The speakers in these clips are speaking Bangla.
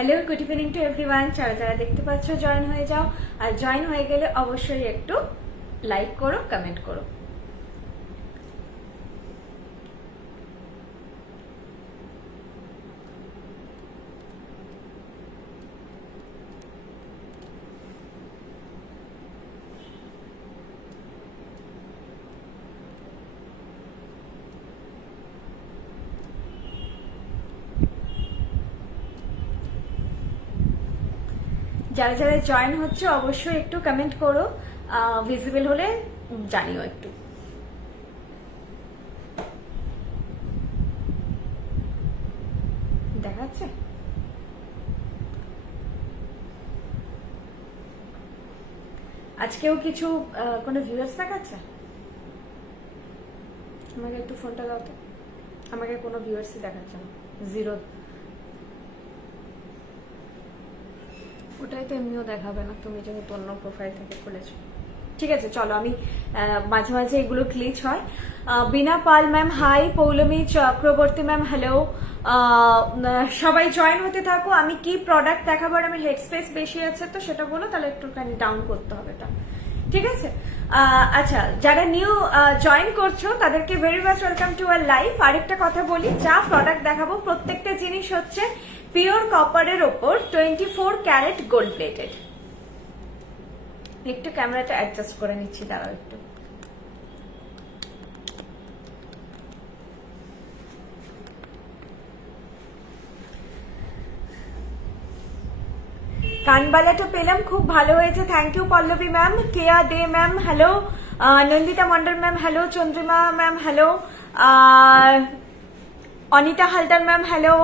Hello, good evening to everyone. যারা যারা দেখতে পাচ্ছ জয়েন হয়ে যাও, আর জয়েন হয়ে গেলে অবশ্যই একটু লাইক করো, কমেন্ট করো। যারা যারা জয়েন হচ্ছে অবশ্যই একটু কমেন্ট করো, ভিজিবল হলে জানিও একটু। দেখাচ্ছে আজকেও কিছু কোনো ভিউয়ার্স দেখাচ্ছে? আমাকে একটু ফোনটা দাও তো। আমাকে কোনো ভিউয়ার্সই দেখাচ্ছে না, জিরো। ওটাই তো এমনিও দেখাবে না, তুমি যেহেতু অন্য প্রোফাইল থেকে খুলেছো। ঠিক আছে, চলো আমি মাঝে মাঝে এগুলো গ্লিচ হয়। Bina Pal ma'am hi, Poulami Chakraborty ma'am hello. সবাই জয়েন হতে থাকো। আমি কি প্রোডাক্ট দেখাবো, আর আমি হেড স্পেস বেশি আছে তো সেটা বলো, তাহলে একটুখানি ডাউন করতে হবে এটা। ঠিক আছে, আচ্ছা, যারা নিউ জয়েন করছো তাদেরকে very much welcome to our life. আরেকটা কথা বলি, যা প্রোডাক্ট দেখাবো প্রত্যেকটা জিনিস হচ্ছে পিওর কপারের ওপর 24 ক্যারেট গোল্ড প্লেটেড। একটু ক্যামেরাটা অ্যাডজাস্ট করে নিচ্ছি, দাঁড়াও একটু। কানবালাটা পেলাম, খুব ভালো হয়েছে, thank you Pallabi ma'am. Keya Dey ma'am hello, Nandita Mondal ma'am hello, Chandrima ma'am hello, Anita Haldar ma'am hello,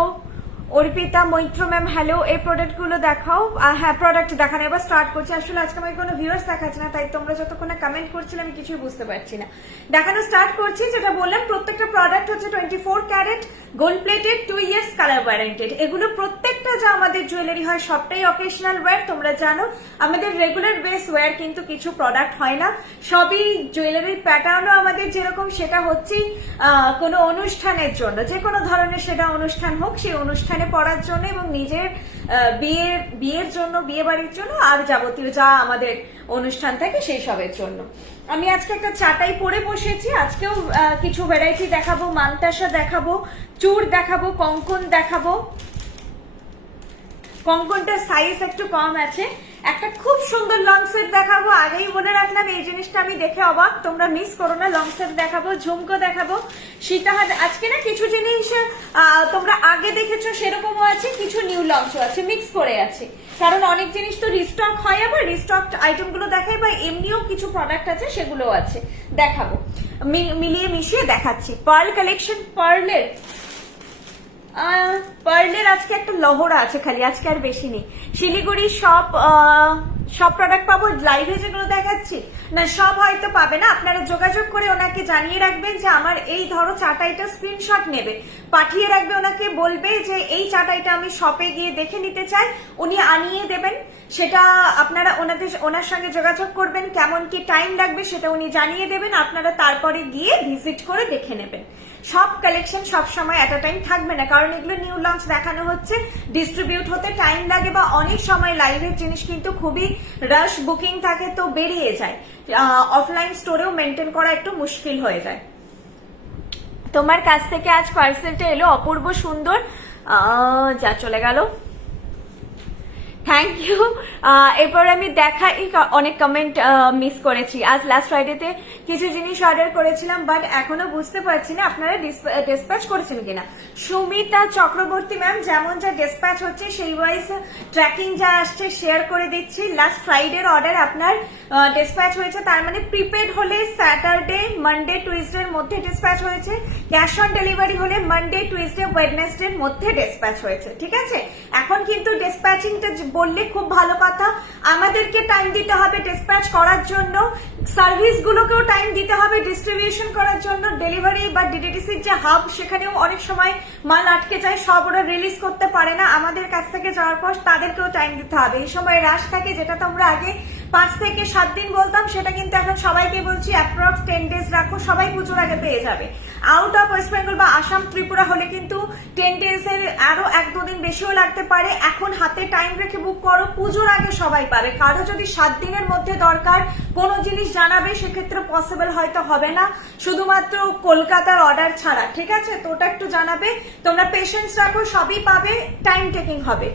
Arpita Maitra ma'am hello. এই প্রোডাক্টগুলো দেখাও। হ্যাঁ, প্রোডাক্ট দেখানো এবার স্টার্ট করছি। আসলে আজকে আমি কোনো ভিউয়ার্স দেখাচ্ছি না, তাই তোমরা যতক্ষণে কমেন্ট করছিলে আমি কিছুই বুঝতে পারছি না। দেখানো স্টার্ট করছি। যেটা বললাম, প্রত্যেকটা প্রোডাক্ট হচ্ছে 24 carat gold plated, 2 years colour warranted. এগুলো প্রত্যেকটা যা আমাদের জুয়েলারি হয় সবটাই অকেশনাল ওয়্যার। তোমরা জানো আমাদের রেগুলার বেস ওয়্যার কিন্তু কিছু প্রোডাক্ট হয় না। সবই জুয়েলারির প্যাটার্নও আমাদের যেরকম, সেটা হচ্ছে কোনো অনুষ্ঠানের জন্য, যে কোনো ধরনের সেটা অনুষ্ঠান হোক, সেই অনুষ্ঠানে পড়ার জন্য এবং নিজের বিয়ের জন্য, বিয়ে বাড়ির জন্য, আর যাবতীয় যা আমাদের অনুষ্ঠান থাকে সেই সবের জন্য। আমি আজকে একটা চাটাই পরে বসেছি। আজকেও কিছু ভ্যারাইটি দেখাবো, মানতাসা দেখাবো, চূড় দেখাবো, কঙ্কন দেখাবো। কঙ্কনটার সাইজ একটু কম আছে। একটা খুব সুন্দর লং সেট দেখাবো। আগেই বলে রাখলাম, এই জিনিসটা আমি দেখে অবাক, তোমরা মিস করো না। লং সেট দেখাবো, ঝুমকো দেখাবো, সীতাহার। আজকে না কিছু জিনিস তোমরা আগে দেখেছো সেরকমও আছে, কিছু নিউ লঞ্চও আছে, মিক্স করে আছে। কারণ অনেক জিনিস তো রিস্টক হয়, আবার রিস্টক আইটেম গুলো দেখাই, বা এমনিও কিছু প্রোডাক্ট আছে সেগুলো আছে, দেখাবো। মিলিয়ে মিশিয়ে দেখাচ্ছি। পার্ল কালেকশন, পার্লের আজকে একটা লহরা আছে খালি, আজকে আর বেশি নেই। শিলিগুড়ি সব প্রোডাক্ট পাবো লাইভে যেগুলো দেখাচ্ছি না, সব হয়তো পাবে না। আপনারা যোগাযোগ করে ওনাকে জানিয়ে রাখবেন যে আমার এই ধরো চাটাইটা স্ক্রিনশট নেবে, পাঠিয়ে রাখবে। ওনাকে বলবে যে এই চাটাইটা আমি শপে গিয়ে দেখে নিতে চাই, উনি আনিয়ে দেবেন। সেটা আপনারা ওনার সঙ্গে যোগাযোগ করবেন, কেমন কি টাইম লাগবে সেটা উনি জানিয়ে দেবেন। আপনারা তারপরে গিয়ে ভিজিট করে দেখে নেবেন। সব কালেকশন সব সময় এট আ টাইম থাকবে না, কারণ এগুলো নিউ লঞ্চ দেখানো হচ্ছে, ডিস্ট্রিবিউট হতে টাইম লাগে, বা অনেক সময় লাইভের জিনিস কিন্তু খুবই রাশ বুকিং থাকে, তো বেরিয়ে যায়। অফলাইন স্টোরেও মেনটেন করা একটু মুশকিল হয়ে যায়। তোমার কাছ থেকে আজ পার্সেলটা এলো, অপূর্ব সুন্দর। যা চলে গেল, থ্যাংক ইউ। এরপর আমি দেখাই, অনেক কমেন্ট মিস করেছি। আজ লাস্ট ফ্রাইডেতে কিছু জিনিস অর্ডার করেছিলাম, বাট এখনো বুঝতে পারছি না আপনারা ডিসপ্যাচ করেছেন কিনা। সুমিতা চক্রবর্তী ম্যাম, যেমন যা ডিসপ্যাচ হচ্ছে সেই ওয়াইজ ট্র্যাকিং যা আসছে শেয়ার করে দিচ্ছি। লাস্ট ফ্রাইডের অর্ডার আপনার ডিসপ্যাচ হয়েছে, তার মানে প্রিপেড হলে স্যাটারডে, মানডে, টুইসডের মধ্যে ডিসপ্যাচ হয়েছে। ক্যাশ অন ডেলিভারি হলে মানডে, টুইসডে, ওয়েডনেসডের মধ্যে ডিসপ্যাচ হয়েছে। ঠিক আছে, এখন কিন্তু ডিসপ্যাচিংটা বললে খুব ভালো কথা, আমাদেরকে টাইম দিতে হবে ডিসপ্যাচ করার জন্য, সার্ভিস গুলোকেও টাইম দিতে হবে ডিস্ট্রিবিউশন করার জন্য। ডেলিভারি বা ডিটিডিসির যে হাব, সেখানেও অনেক সময় মাল আটকে যায়, সব ওরা রিলিজ করতে পারে না। আমাদের কাছ থেকে যাওয়ার পর তাদেরকেও টাইম দিতে হবে। এই সময় রাশ থাকে, যেটা তোমরা আগে 5 থেকে 7 দিন বলতাম, সেটা কিন্তু এখন সবাইকে বলছি অ্যাপ্রক্স 10 ডেজ রাখো, সবাই পুজোর আগে পেয়ে যাবে। আউট অফ ওয়েস্ট বেঙ্গল বা আসাম ত্রিপুরা হলে কিন্তু 10 ডেজের আরো 1-2 দিন বেশিও লাগতে পারে। এখন হাতে টাইম রেখে বুক করো, পুজোর আগে সবাই পাবে। কারো যদি 7 দিনের মধ্যে দরকার কোনো জিনিস জানাবে, সেক্ষেত্রে পসিবল হয়তো হবে না, শুধুমাত্র কলকাতার অর্ডার ছাড়া, ঠিক আছে? তো ওটা একটু জানাবে, তোমরা পেশেন্স রাখো, সবই পাবে, টাইম টেকিং হবে।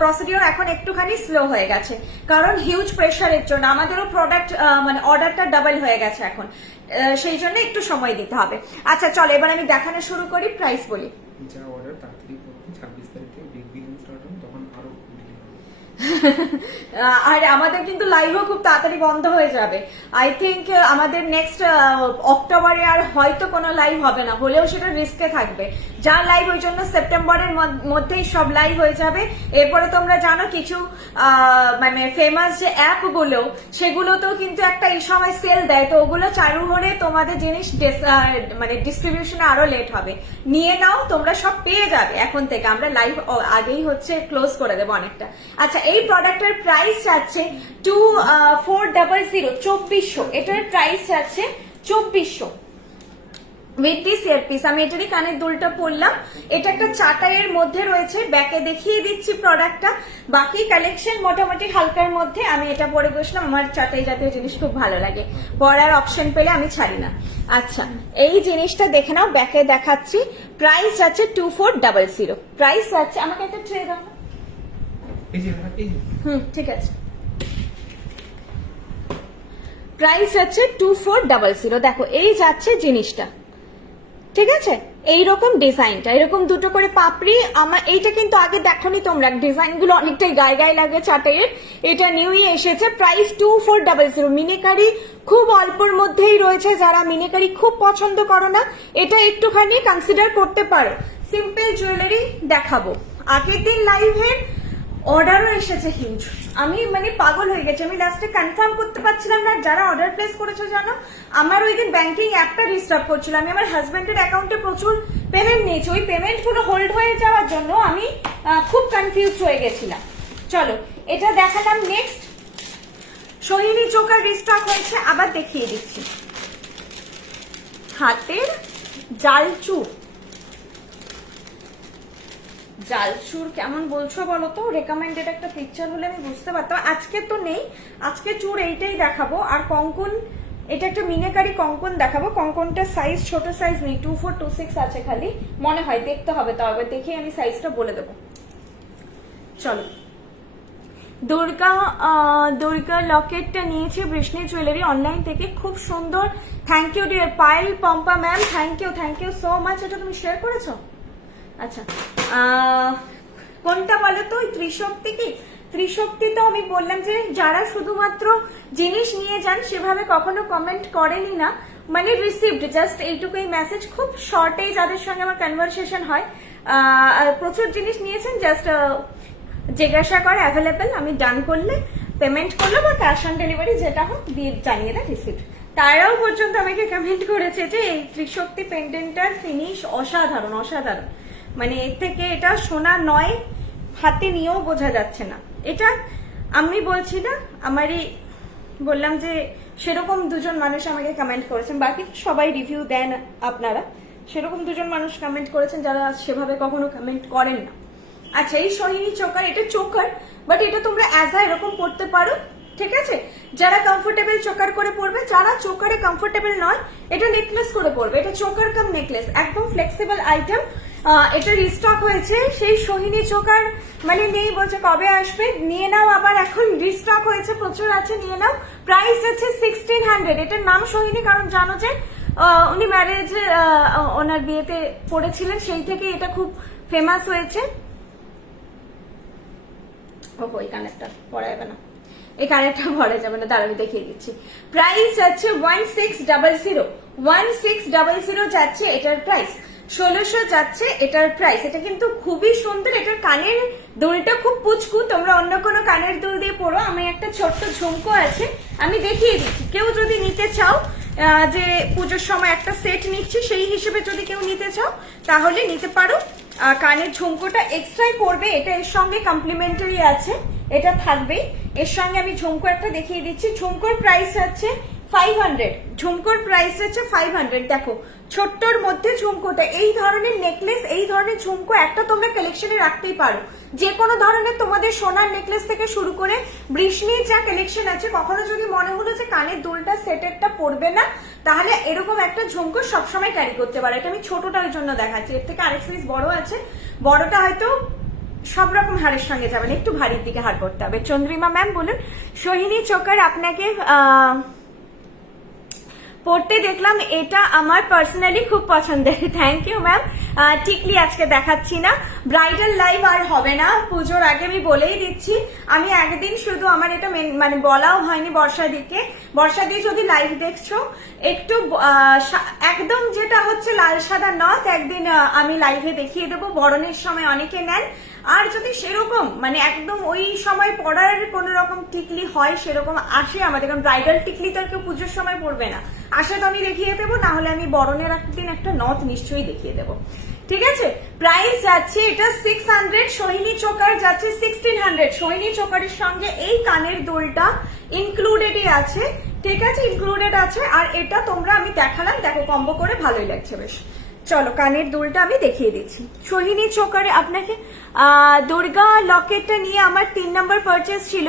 প্রসিডিওর এখন একটুখানি স্লো হয়ে গেছে, কারণ হিউজ প্রেশারের জন্য আমাদেরও প্রোডাক্ট মানে অর্ডারটা ডাবল হয়ে গেছে এখন, সেই জন্য একটু সময় দিতে হবে। আচ্ছা চলো এবার আমি দেখানো শুরু করি, প্রাইস বলি। যা অর্ডার তাড়াতাড়ি করুন, 26 তারিখে বিগ বিলিয়ন স্টার্ট হবে, তখন আরো আর আমাদের কিন্তু লাইভও খুব তাড়াতাড়ি বন্ধ হয়ে যাবে। আই থিঙ্ক আমাদের নেক্সট অক্টোবরে আর হয়তো কোনো লাইভ হবে না, হলেও সেটা রিস্কে থাকবে। যা লাইভ ওই জন্য সেপ্টেম্বরের মধ্যেই সব লাইভ হয়ে যাবে। এরপরে তোমরা জানো কিছু মানে ফেমাস যে অ্যাপগুলো, সেগুলোতেও কিন্তু একটা এই সময় সেল দেয়, তো ওগুলো চালু হলে তোমাদের জিনিস মানে ডিস্ট্রিবিউশনে আরো লেট হবে। নিয়ে নাও, তোমরা সব পেয়ে যাবে এখন থেকে। আমরা লাইভ আগেই হচ্ছে ক্লোজ করে দেবো অনেকটা। আচ্ছা এই প্রোডাক্টের প্রাইস যাচ্ছে 2400, 2400। এটার প্রাইস যাচ্ছে 2400 উইথ দিস ইয়ারপিস। আমি এটারই কানের দুলটা পরলাম, এটা একটা চাটাইয়ের মধ্যে রয়েছে, ব্যাকে দেখিয়ে দিচ্ছি প্রোডাক্টটা। বাকি কালেকশন মোটামুটি হালকার মধ্যে। আমি এটা পরে বসলাম, আমার চাটাই জাতীয় জিনিস খুব ভালো লাগে, পরার অপশন পেলে আমি ছাড়ি না। আচ্ছা এই জিনিসটা দেখে নাও, ব্যাকে দেখাচ্ছি। প্রাইস যাচ্ছে 2400। প্রাইস যাচ্ছে, আমাকে একটা ট্রে দাও না। ঠিক আছে। প্রাইস যাচ্ছে 2400। দেখো এই যাচ্ছে জিনিসটা, ঠিক আছে? এইরকম ডিজাইনটা, এরকম দুটো করে পাপড়ি। আমার এইটা কিন্তু আগে দেখোনি তোমরা, ডিজাইন গুলো অনেকটাই গায়ে গায়ে লাগে চাটাইয়ের। এটা নিউই এসেছে। প্রাইস 2400। মিনিকারি খুব অল্পর মধ্যেই রয়েছে, যারা মিনিকারি খুব পছন্দ করো না, এটা একটুখানি কনসিডার করতে পারো। সিম্পল জুয়েলারি দেখাবো। আগের দিন লাইভের অর্ডারও এসেছে হিউজ, আমি মানে পাগল হয়ে গেছি। আমি লাস্টে কনফার্ম করতে পারছিলাম না। যারা অর্ডার প্লেস করেছো জানো, আমার ওই দিন ব্যাংকিং অ্যাপটা ডিস্টার্ব করছিল। আমি আমার হাজব্যান্ডের অ্যাকাউন্টে প্রচুর পেমেন্ট নিয়েছি, ওই পেমেন্ট গুলো হোল্ড হয়ে যাওয়ার জন্য আমি খুব কনফিউজ হয়ে গেছিলাম। চলো এটা দেখালাম। নেক্সট সোহিনী চোকার রিস্টক হয়েছে, আবার দেখিয়ে দিচ্ছি। হাতের জালচুর, জালচুর কেমন বলছো বলো তো? রেকমেন্ডেড একটা পিকচার হলে আমি বুঝতে পারতাম। আজকে তো নেই, আজকে চুর এইটাই দেখাবো। আর কঙ্কন, এটা একটা মিনাকারি কঙ্কন দেখাবো। কঙ্কনটা সাইজ ছোট সাইজ নেই, 24, 26 আছে খালি মনে হয়, দেখতে হবে, তবে দেখে আমি সাইজটা বলে দেবো। চলো দুর্গা লকেটটা নিয়েছি বৃষ্ণি জুয়েলারি অনলাইন থেকে, খুব সুন্দর। Thank you dear Payel Pampa ma'am, thank you so much. এটা তুমি শেয়ার করেছো? আচ্ছা কোনটা বলো তো? ত্রিশক্তি কি? ত্রিশক্তি তো আমি বললাম যে যারা শুধুমাত্র জিনিস নিয়ে যান, সেভাবে কখনো কমেন্ট করেনি না, মানে রিসিভড জাস্ট এইটুকুই মেসেজ। খুব শর্টেই যাদের সঙ্গে আমার কনভারসেশন হয়, প্রচুর জিনিস নিয়েছেন, জাস্ট জিজ্ঞাসা করে অ্যাভেলেবেল, আমি ডান করলে পেমেন্ট করলো বা ক্যাশ অন ডেলিভারি যেটা হোক দিয়ে জানিয়ে দেয় রিসিভড। তারাও পর্যন্ত আমাকে কমেন্ট করেছে যে এই ত্রিশক্তি পেন্ডেন্টটার ফিনিশ অসাধারণ, অসাধারণ। মানে এর থেকে এটা সোনা নয়, হাতে নিয়েও বোঝা যাচ্ছে না। এটা আমি বলছি না, আমারই বললাম যে সেরকম দুজন মানুষ আমাকে কমেন্ট করেছেন, বাকি সবাই রিভিউ দেন আপনারা। সেরকম দুজন মানুষ কমেন্ট করেছেন যারা সেভাবে কখনো কমেন্ট করেন না। আচ্ছা এই সোহিনী চোকার, এটা চোকার, বাট এটা তোমরা অ্যাজ এরকম পড়তে পারো, ঠিক আছে? যারা কমফোর্টেবল চোকার করে পড়বে, যারা চোকারে কমফোর্টেবল নয়, এটা নেকলেস করে পড়বে। এটা চোকার কাম নেকলেস, একদম ফ্লেক্সিবল আইটেম। এটা রিস্টক হয়েছে। সেই সোহিনী চোকার মানে নেই বলছে কবে আসবে, নিয়ে নাও। আবার এখন রিস্টক হয়েছে, প্রচুর আছে, নিয়ে নাও। প্রাইস আছে 1600। এটার নাম সোহিনী কারণ জানো যে উনি ম্যারেজে ওনার বিয়েতে পড়েছিলেন, সেই থেকে এটা খুব ফেমাস হয়েছে। ওহো এই কানেরটা পরা যাবে না, এই কানেরটা পরা যাবে না, তার আমি দেখিয়ে দিচ্ছি। প্রাইস আছে 1600, 1600 যাচ্ছে এটার প্রাইস। 1600 যাচ্ছে এটার প্রাইস। এটা কিন্তু খুবই সুন্দর। এটার কানের দুলটা খুব পুচকু, তোমরা অন্য কোনো কানের দুল দিয়ে পরো। আমি একটা ছোট্ট ঝুমকো আছে, আমি দেখিয়ে দিচ্ছি। কেউ যদি নিতে চাও, যে পুজোর সময় একটা সেট নিচ্ছি সেই হিসেবে যদি কেউ নিতে চাও তাহলে নিতে পারো। কানের ঝুমকোটা এক্সট্রাই পড়বে, এটা এর সঙ্গে কমপ্লিমেন্টারি আছে, এটা থাকবেই। এর সঙ্গে আমি ঝুমকো একটা দেখিয়ে দিচ্ছি। ঝুমকোর প্রাইস হচ্ছে 500, ঝুমকোর প্রাইস হচ্ছে 500। দেখো ছোট্টর মধ্যে ঝুমকোটা, এই ধরনের নেকলেস, এই ধরনের ঝুমকো একটা তোমরা কালেকশনে রাখতেই পারো। যে কোনো ধরনের তোমাদের সোনার নেকলেস থেকে শুরু করে বৃষ্ণির যা কালেকশন আছে, কখনো যদি মনে হলো যে কানের দুলটা সেটেরটা পড়বে না, তাহলে এরকম একটা ঝুমকো সবসময় ক্যারি করতে পারো। এটা আমি ছোটটার জন্য দেখাচ্ছি, এর থেকে আরেক সাইজ বড় আছে, বড়টা হয়তো সব রকম হারের সঙ্গে যাবেন, একটু ভারীর দিকে হার করতে হবে। চন্দ্রিমা ম্যাম বলুন, সোহিনী চোকার আপনাকে পড়তে দেখলাম, এটা আমার পার্সোনালি খুব পছন্দের। Thank you ma'am. টিকলি আজকে দেখাচ্ছি না, ব্রাইডাল লাইভ আর হবে না, পুজোর আগে আমি বলেই দিচ্ছি। আমি একদিন শুধু, আমার এটা মানে বলাও হয়নি বর্ষাদিকে, বর্ষাদি যদি লাইভ দেখছো একটু একদম যেটা হচ্ছে লাল সাদা নথ একদিন আমি লাইভে দেখিয়ে দেবো, বরণের সময় অনেকে নেন। আর যদি সেরকম মানে একদম ওই সময় পড়ার কোন রকম টিকলি হয়, সেরকম আসে আমাদের, কারণ ব্রাইডাল টিকলি তো আর কেউ পুজোর সময় পড়বে না, আসে তো আমি দেখিয়ে দেবো, না হলে আমি বরণের একদিন একটা নথ নিশ্চয়ই দেখিয়ে দেবো। ঠিক আছে, প্রাইস যাচ্ছে এটা 600, সোহিনী চোকার যাচ্ছে 1600। সোহিনী চোকারের সঙ্গে এই কানের দুলটা ইনক্লুডেডই আছে, ঠিক আছে, ইনক্লুডেড আছে। আর এটা তোমরা আমি দেখালাম, দেখো কম্বো করে ভালোই লাগছে বেশ। চলো কানের দুলটা আমি দেখিয়ে দিচ্ছি। সোহিনী চোকারে আপনাকে দুর্গা লকেটটা নিয়ে আমার 3 নম্বর পারচেস ছিল।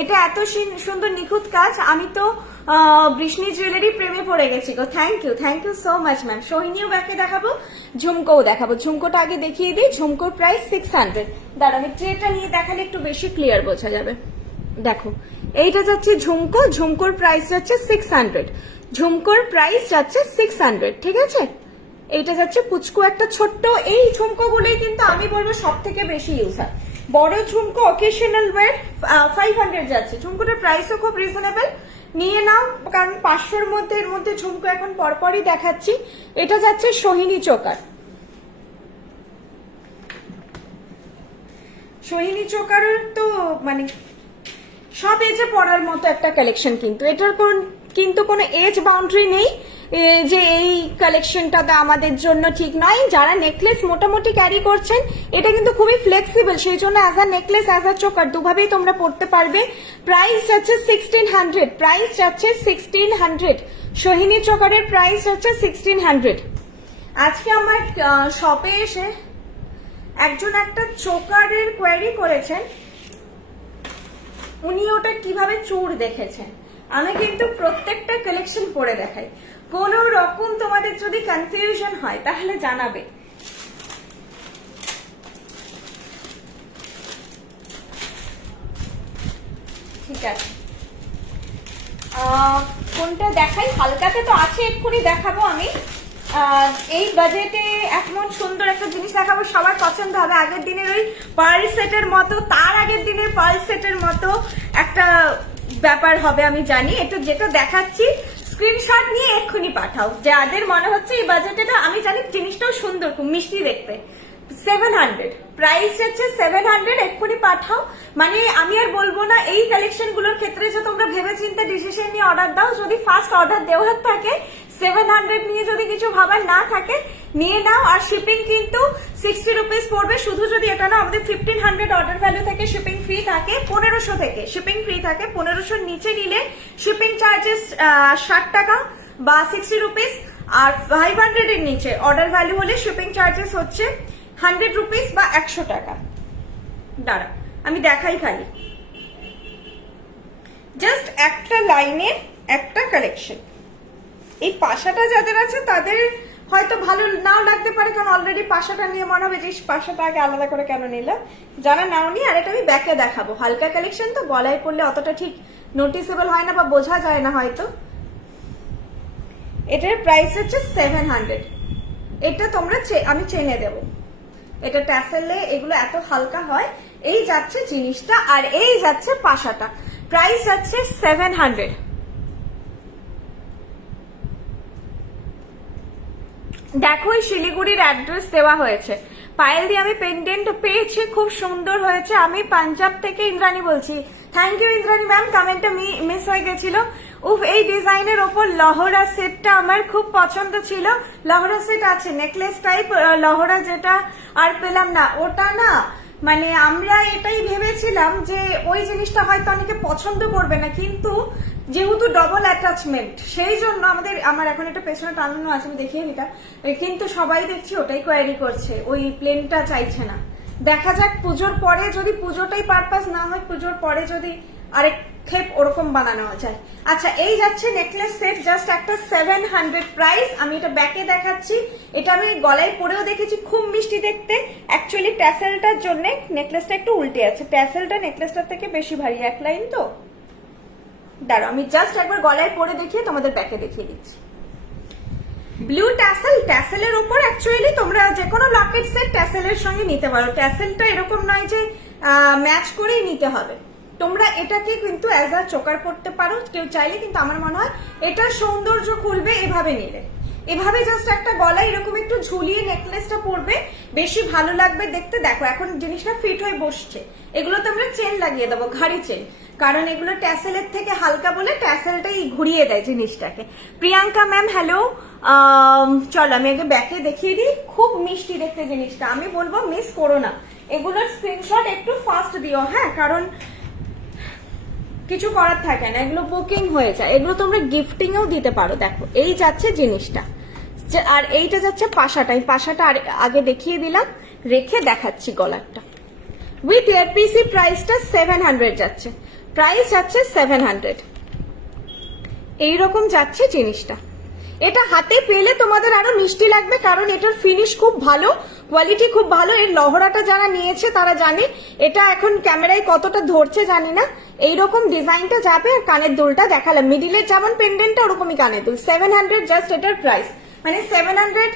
এটা এত সুন্দর নিখুঁত কাজ, আমি তো বৃষ্ণি জুয়েলারি প্রেমে পড়ে গেছি গো। Thank you so much ma'am. সোহিনীও ব্যাকে দেখাবো, ঝুমকোও দেখাবো। ঝুমকোটা আগে দেখিয়ে দিই, ঝুমকোর প্রাইস 600। দাঁড়া আমি ট্রেটা নিয়ে দেখালে একটু বেশি ক্লিয়ার বোঝা যাবে। দেখো এইটা যাচ্ছে ঝুমকো, ঝুমকোর প্রাইস যাচ্ছে 600, ঝুমকোর প্রাইস যাচ্ছে 600, ঠিক আছে। এইটা যাচ্ছে পুচকু একটা ছোট্ট, এই ঝুমকো গুলোই কিন্তু আমি বলবো সব থেকে বেশি ইউজ হয়। বড় ঝুমকো অকেশনাল ওয়্যার 500 যাচ্ছে, ঝুমকোটার প্রাইসও খুব রিজনেবল, নিয়ে নাও, কারণ 500-র মধ্যে এর মধ্যে ঝুমকো এখন পরপরই দেখাচ্ছি। এটা যাচ্ছে সোহিনী চোকার, সোহিনী চোকারের তো মানে সব এজে পড়ার মতো একটা কালেকশন, কিন্তু এটার কিন্তু কোনো এজ বাউন্ডারি নেই যে এই কালেকশনটা আমাদের জন্য ঠিক নয়। যারা নেকলেস মোটামুটি ক্যারি করছেন, এটা কিন্তু খুবই ফ্লেক্সিবল, সেই জন্য as a necklace as a choker দুভাবেই তোমরা পড়তে পারবে। প্রাইস যাচ্ছে 1600, প্রাইস যাচ্ছে 1600, সোহিনী চোকারের প্রাইস হচ্ছে 1600। আজকে আমার শপে এসে একজন একটা চোকারের কোয়ারি করেছেন, উনি ওটা কিভাবে চুর দেখেছেন। আমি কিন্তু প্রত্যেকটা কালেকশন পরে দেখাই, কোন রকম তোমাদের যদি কনফিউশন হয় তাহলে জানাবে। ঠিক আছে, কোনটা দেখাই? হালকাতে তো আছে, এক্ষুনি দেখাবো আমি। এই বাজেটে এমন সুন্দর একটা জিনিস দেখাবো, সবার পছন্দ হবে। আগের দিনের ওই পার্ল সেটের মতো, তার আগের দিনের পার্ল সেটের মতো একটা ব্যাপার হবে আমি জানি। একটু যেটা দেখাচ্ছি স্ক্রিনশট নিয়ে এক্ষুনি পাঠাও, যাদের মনে হচ্ছে এই বাজেটে না, আমি জানি জিনিসটাও সুন্দর, খুব মিষ্টি দেখতে। 700, প্রাইস হচ্ছে 700, এক্ষুনি পাঠাও। মানে আমি আর বলবো না, এই কালেকশন গুলোর ক্ষেত্রে যে তোমরা ভেবে চিন্তে ডিসিশন নিয়ে অর্ডার দাও। যদি ফার্স্ট অর্ডার দেওয়ার থাকে, 700 নিয়ে যদি কিছু ভাবার না থাকে নিয়ে নাও। আর শিপিং কিন্তু 60 রুপিস পড়বে, শুধু যদি এটা না, আমাদের 1500 অর্ডার ভ্যালু থেকে শিপিং ফ্রি থাকে, 1500 থেকে শিপিং ফ্রি থাকে। 1500 নিচে নিলে শিপিং চার্জেস 60 টাকা বা 60 রুপিস, আর 500 এর নিচে অর্ডার ভ্যালু হলে শিপিং চার্জেস হচ্ছে 100 রুপিস বা 100 টাকা। দাঁড়া আমি দেখাই খালি, জাস্ট একটা লাইনে একটা কালেকশন। এই পাশাটা যাদের আছে তাদের হয়তো ভালো নাও লাগতে পারে, কারণ অলরেডি পাশাটা নিয়ে মনে হবে যে পাশাটা আগে আলাদা করে কেন নিলাম, যারা নাও নি। আর এটা আমি ব্যাকে দেখাবো, হালকা কালেকশন তো গলায় পড়লে অতটা ঠিক নোটিসেবল হয় না বা বোঝা যায় না হয়তো। এটার প্রাইস হচ্ছে 700, এটা তোমরা আমি চেনে দেবো। এটা ট্যাসেলে এগুলো এত হালকা হয়। এই যাচ্ছে জিনিসটা, আর এই যাচ্ছে পাশাটা, প্রাইস হচ্ছে 700। দেখো এই শিলিগুড়ির অ্যাড্রেস দেওয়া হয়েছে। পায়েল দিয়ে আমি পেন্ডেন্ট পেয়েছি, খুব সুন্দর হয়েছে। আমি পাঞ্জাব থেকে ইন্দ্রাণী বলছি। থ্যাংক ইউ ইন্দ্রাণী ম্যাম, কমেন্টটা মিস হয়ে গেছিল। উফ, এই ডিজাইনের ওপর লহরা সেটটা আমার খুব পছন্দ ছিল। লহরা সেট আছে, নেকলেস টাইপ লহরা, যেটা আর পেলাম না, ওটা না মানে আমরা এটাই ভেবেছিলাম যে ওই জিনিসটা হয়তো অনেকে পছন্দ করবে না, কিন্তু যেহেতু ডবল অ্যাটাচমেন্ট সেই জন্য আমার এখন একটা পেছনে টানানো আছে, আমি দেখিয়ে দিতাম, কিন্তু সবাই দেখছি ওটাই কোয়ারি করছে, ওই প্লেনটা চাইছে না। দেখা যাক পুজোর পরে, যদি পুজোটাই পারপাস না হয়, পুজোর পরে যদি আরেক খেপ ওরকম বানানো যায়। আচ্ছা, এই যাচ্ছে নেকলেস সেট, জাস্ট একটা 700 প্রাইস। আমি এটা ব্যাকে দেখাচ্ছি, এটা আমি গলায় পরেও দেখেছি, খুব মিষ্টি দেখতে। অ্যাকচুয়ালি ট্যাসেলটার জন্য নেকলেসটা একটু উল্টে আছে, ট্যাসেলটা নেকলেসটার থেকে বেশি ভারী, এক লাইন তো। দাঁড়াও, আমি জাস্ট একবার গলায় পরে দেখিয়ে তোমাদের ব্যাকে দেখিয়ে দিচ্ছি। ব্লু ট্যাসেল, ট্যাসেলের উপর অ্যাকচুয়ালি তোমরা যে কোনো লকেট সেট ট্যাসেলের সঙ্গে নিতে পারো। ট্যাসেলটা এরকম নয় যে ম্যাচ করেই নিতে হবে, তোমরা এটাকে কিন্তু অ্যাজ আ চোকার পড়তে পারো কেউ চাইলে, কিন্তু আমার মনে হয় এটা সৌন্দর্য খুলবে এভাবে নিলে। এভাবে জাস্ট একটা গলায় এরকম একটু ঝুলিয়ে নেকলেসটা পরবে, বেশি ভালো লাগবে দেখতে। দেখো এখন জিনিসটা ফিট হয়ে বসছে। এগুলো তো আমরা চেন লাগিয়ে দেবো, ঘাড়ি চেন, কারণ এগুলো ট্যাসেলের থেকে হালকা বলে ট্যাসেলটাই ঘুরিয়ে দেয় জিনিসটাকে। প্রিয়াঙ্কা ম্যাম হ্যালো, চলো আমি আগে ব্যাকে দেখিয়ে দিই। খুব মিষ্টি দেখতে জিনিসটা, আমি বলবো মিস করো না। এগুলোর স্ক্রিনশট একটু ফাস্ট দিও, হ্যাঁ, কারণ কিছু করার থাকে না, এগুলো বুকিং হয়ে যায়। এগুলো তোমরা গিফটিং এও দিতে পারো। দেখো এই যাচ্ছে জিনিসটা, আর এইটা যাচ্ছে পাশাটা। এই পাশাটা আগে দেখিয়ে দিলাম, রেখে দেখাচ্ছি গলারটা। উইথ এয়ারপিসি প্রাইসটা 700 যাচ্ছে, প্রাইস যাচ্ছে 700। এইরকম যাচ্ছে জিনিসটা। এটা হাতে পেলে তোমাদের আরো মিষ্টি লাগবে, কারণ এটার ফিনিশ খুব ভালো, কোয়ালিটি খুব ভালো। এর লহরাটা যারা নিয়েছে তারা জানে, এটা এখন ক্যামেরায় কতটা ধরছে জানি না। এইরকম ডিজাইনটা যাবে, আর কানের দুলটা দেখালাম, মিডিলের যেমন পেন্ডেন্টটা ওরকমই কানের দুল। 700 জাস্ট এটার প্রাইস, মানে 700।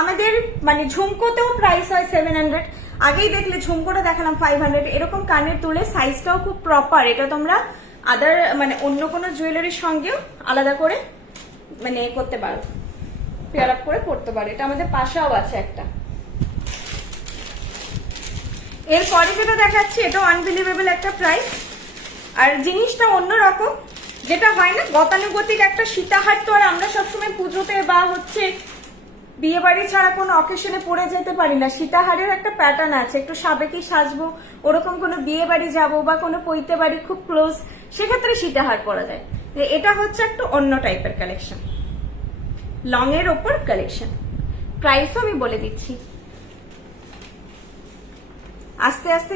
আমাদের মানে ঝুমকোতেও প্রাইস হয় 700। আগেই দেখলে ঝুমকোটা দেখালাম 500। এরকম কানের দুলের সাইজটাও খুব প্রপার। এটা তোমরা আদার মানে অন্য কোনো জুয়েলারির সঙ্গেও আলাদা করে মানে করতে পারো, পেয়ার আপ করে পড়তে পারো। এটা আমাদের পাশেও আছে একটা। এরপরে যেটা দেখাচ্ছি, এটাও আনবিলিভেবল একটা প্রাইস, আর জিনিসটা অন্যরকম। যেটা হয় না গতানুগতিক একটা সীতাহার, তো আর আমরা সবসময় পুজোতে বা হচ্ছে বিয়ে বাড়ি ছাড়া কোনো অকেশনে পরে যেতে পারি না। সীতাহারের একটা প্যাটার্ন আছে, একটু সাবেকি সাজবো, ওরকম কোনো বিয়ে বাড়ি যাবো বা কোনো পৈতে বাড়ি খুব ক্লোজ, সেক্ষেত্রে সীতাহার পরা যায়। এটা হচ্ছে একটু অন্য টাইপের কালেকশন, লং এর ওপর কালেকশন। প্রাইসও আমি বলে দিচ্ছি আস্তে আস্তে।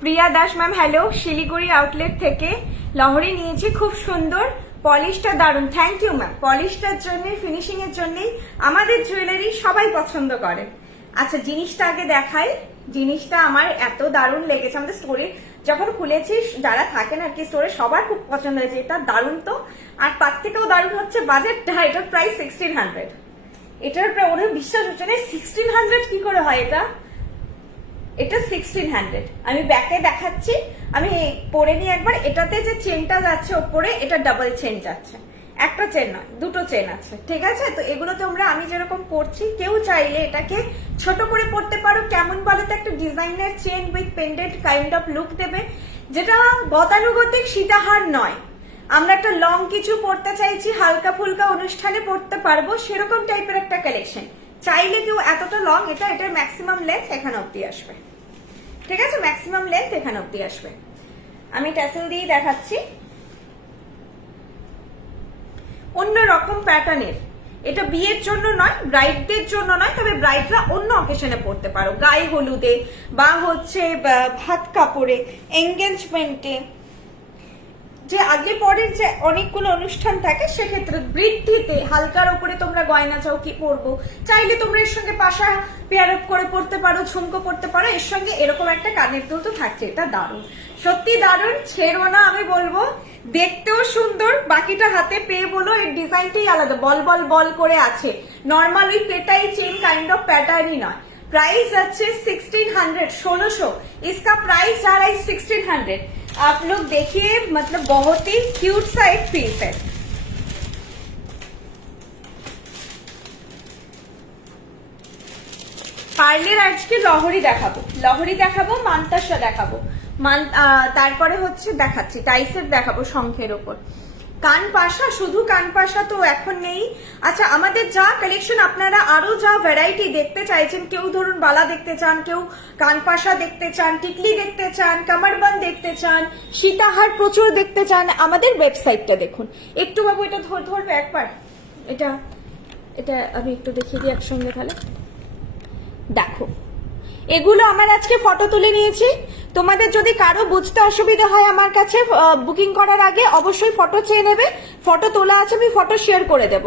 Priya Das ma'am hello, Siliguri outlet থেকে লহরি নিয়েছি, খুব সুন্দর, পলিশটা দারুণ। Thank you ma'am. পলিশটার জন্য, ফিনিশিং এর জন্যই আমাদের জুয়েলারি সবাই পছন্দ করে। আচ্ছা জিনিসটা আগে দেখাই, জিনিসটা আমার এত দারুণ লেগেছে। আমাদের স্টোরে যখন খুলেছি, যারা থাকেন আর কি স্টোরে, সবার খুব পছন্দ হয়েছে। এটা দারুণ তো, আর তার থেকেও দারুণ হচ্ছে বাজেটটা। এটার প্রাইস 1600। এটার প্রায় ওদের বিশ্বাস হচ্ছে না, 1600 কি করে হয় এটা। এটা 1600। আমি ব্যাকে দেখাচ্ছি, আমি পরে নিয়ে একবার। এটাতে যে চেনটা যাচ্ছে ওপরে, এটা ডাবল চেন যাচ্ছে, একটা চেন নয়, দুটো চেন আছে, ঠিক আছে। তো এগুলো তোমরা আমি যেরকম পরছি, কেউ চাইলে এটাকে ছোট করে পরতে পারো। কেমন বলো তো, একটা designer chain with pendant kind of look দেবে, যেটা গতানুগতিক সীতাহার নয়। আমরা একটা লং কিছু পরতে চাইছি, হালকা ফুলকা অনুষ্ঠানে পরতে পারবো, সেরকম টাইপের একটা কালেকশন। চাইলে কেউ এতটা লং, এটার ম্যাক্সিমাম লেন্থ এখানে অব্দি আসবে, ঠিক আছে, ম্যাক্সিমাম লেন্থ এখানে অব্দি আসবে। আমি ট্যাসেল দিয়ে দেখাচ্ছি, অন্যরকম প্যাটার্নের। এটা বিয়ের জন্য নয়, ব্রাইডদের জন্য নয়, তবে ব্রাইডরা অন্য অকেশনে পড়তে পারো, গায়ে হলুদে বা হচ্ছে ভাত কাপড়ে, এঙ্গেজমেন্টে, যে আগে পরের যে অনেকগুলো অনুষ্ঠান থাকে, সেক্ষেত্রে বৃদ্ধিতে হালকার উপরে তোমরা গয়না চাও কি পরবো, চাইলে তোমরা এর সঙ্গে পাশা পেয়ার আপ করে পড়তে পারো, ঝুমকো পড়তে পারো, এর সঙ্গে এরকম একটা কানের দুল তো থাকছে। এটা দারুণ, সত্যি দারুণ, ছেড়ো না আমি বলবো। দেখতেও সুন্দর, বাকিটা হাতে পেয়ে বলো, এর ডিজাইনটাই আলাদা, বল বল বল করে আছে। নর্মাল ওই পেটাই চেন কাইন্ড অফ প্যাটার্নই নয়। प्राइस अच्छे 1600, 1600 इसका प्राइस आ रहा है 1600। आप लोग देखिए, मतलब बहुत ही क्यूट सा एक पीस है। পার্লের আজকে লহরি দেখাবো, মান্তাসা দেখাবো, তারপরে হচ্ছে দেখাচ্ছি টাইসের দেখাবো শঙ্খের ওপর। কান পাশা, শুধু কান পাশা তো এখন নেই। আচ্ছা, আমাদের যা কালেকশন, আপনারা আরো যা ভ্যারাইটি দেখতে চাইছেন, কেউ ধরুন বালা দেখতে চান, কেউ কান পাশা দেখতে চান, টিকলি দেখতে চান, কামারবান দেখতে চান, সীতাহার প্রচুর দেখতে চান, আমাদের ওয়েবসাইটটা দেখুন। একটু বাবু এটা ধরবে একবার, এটা এটা আমি একটু দেখিয়ে দিই একসঙ্গে তাহলে। দেখো, এগুলো আমার আজকে ফটো তুলে নিয়েছি। তোমাদের যদি কারো বুঝতে অসুবিধা হয় আমার কাছে বুকিং করার আগে অবশ্যই ফটো চেয়ে নেবে, ফটো তোলা আছে, আমি ফটো শেয়ার করে দেব।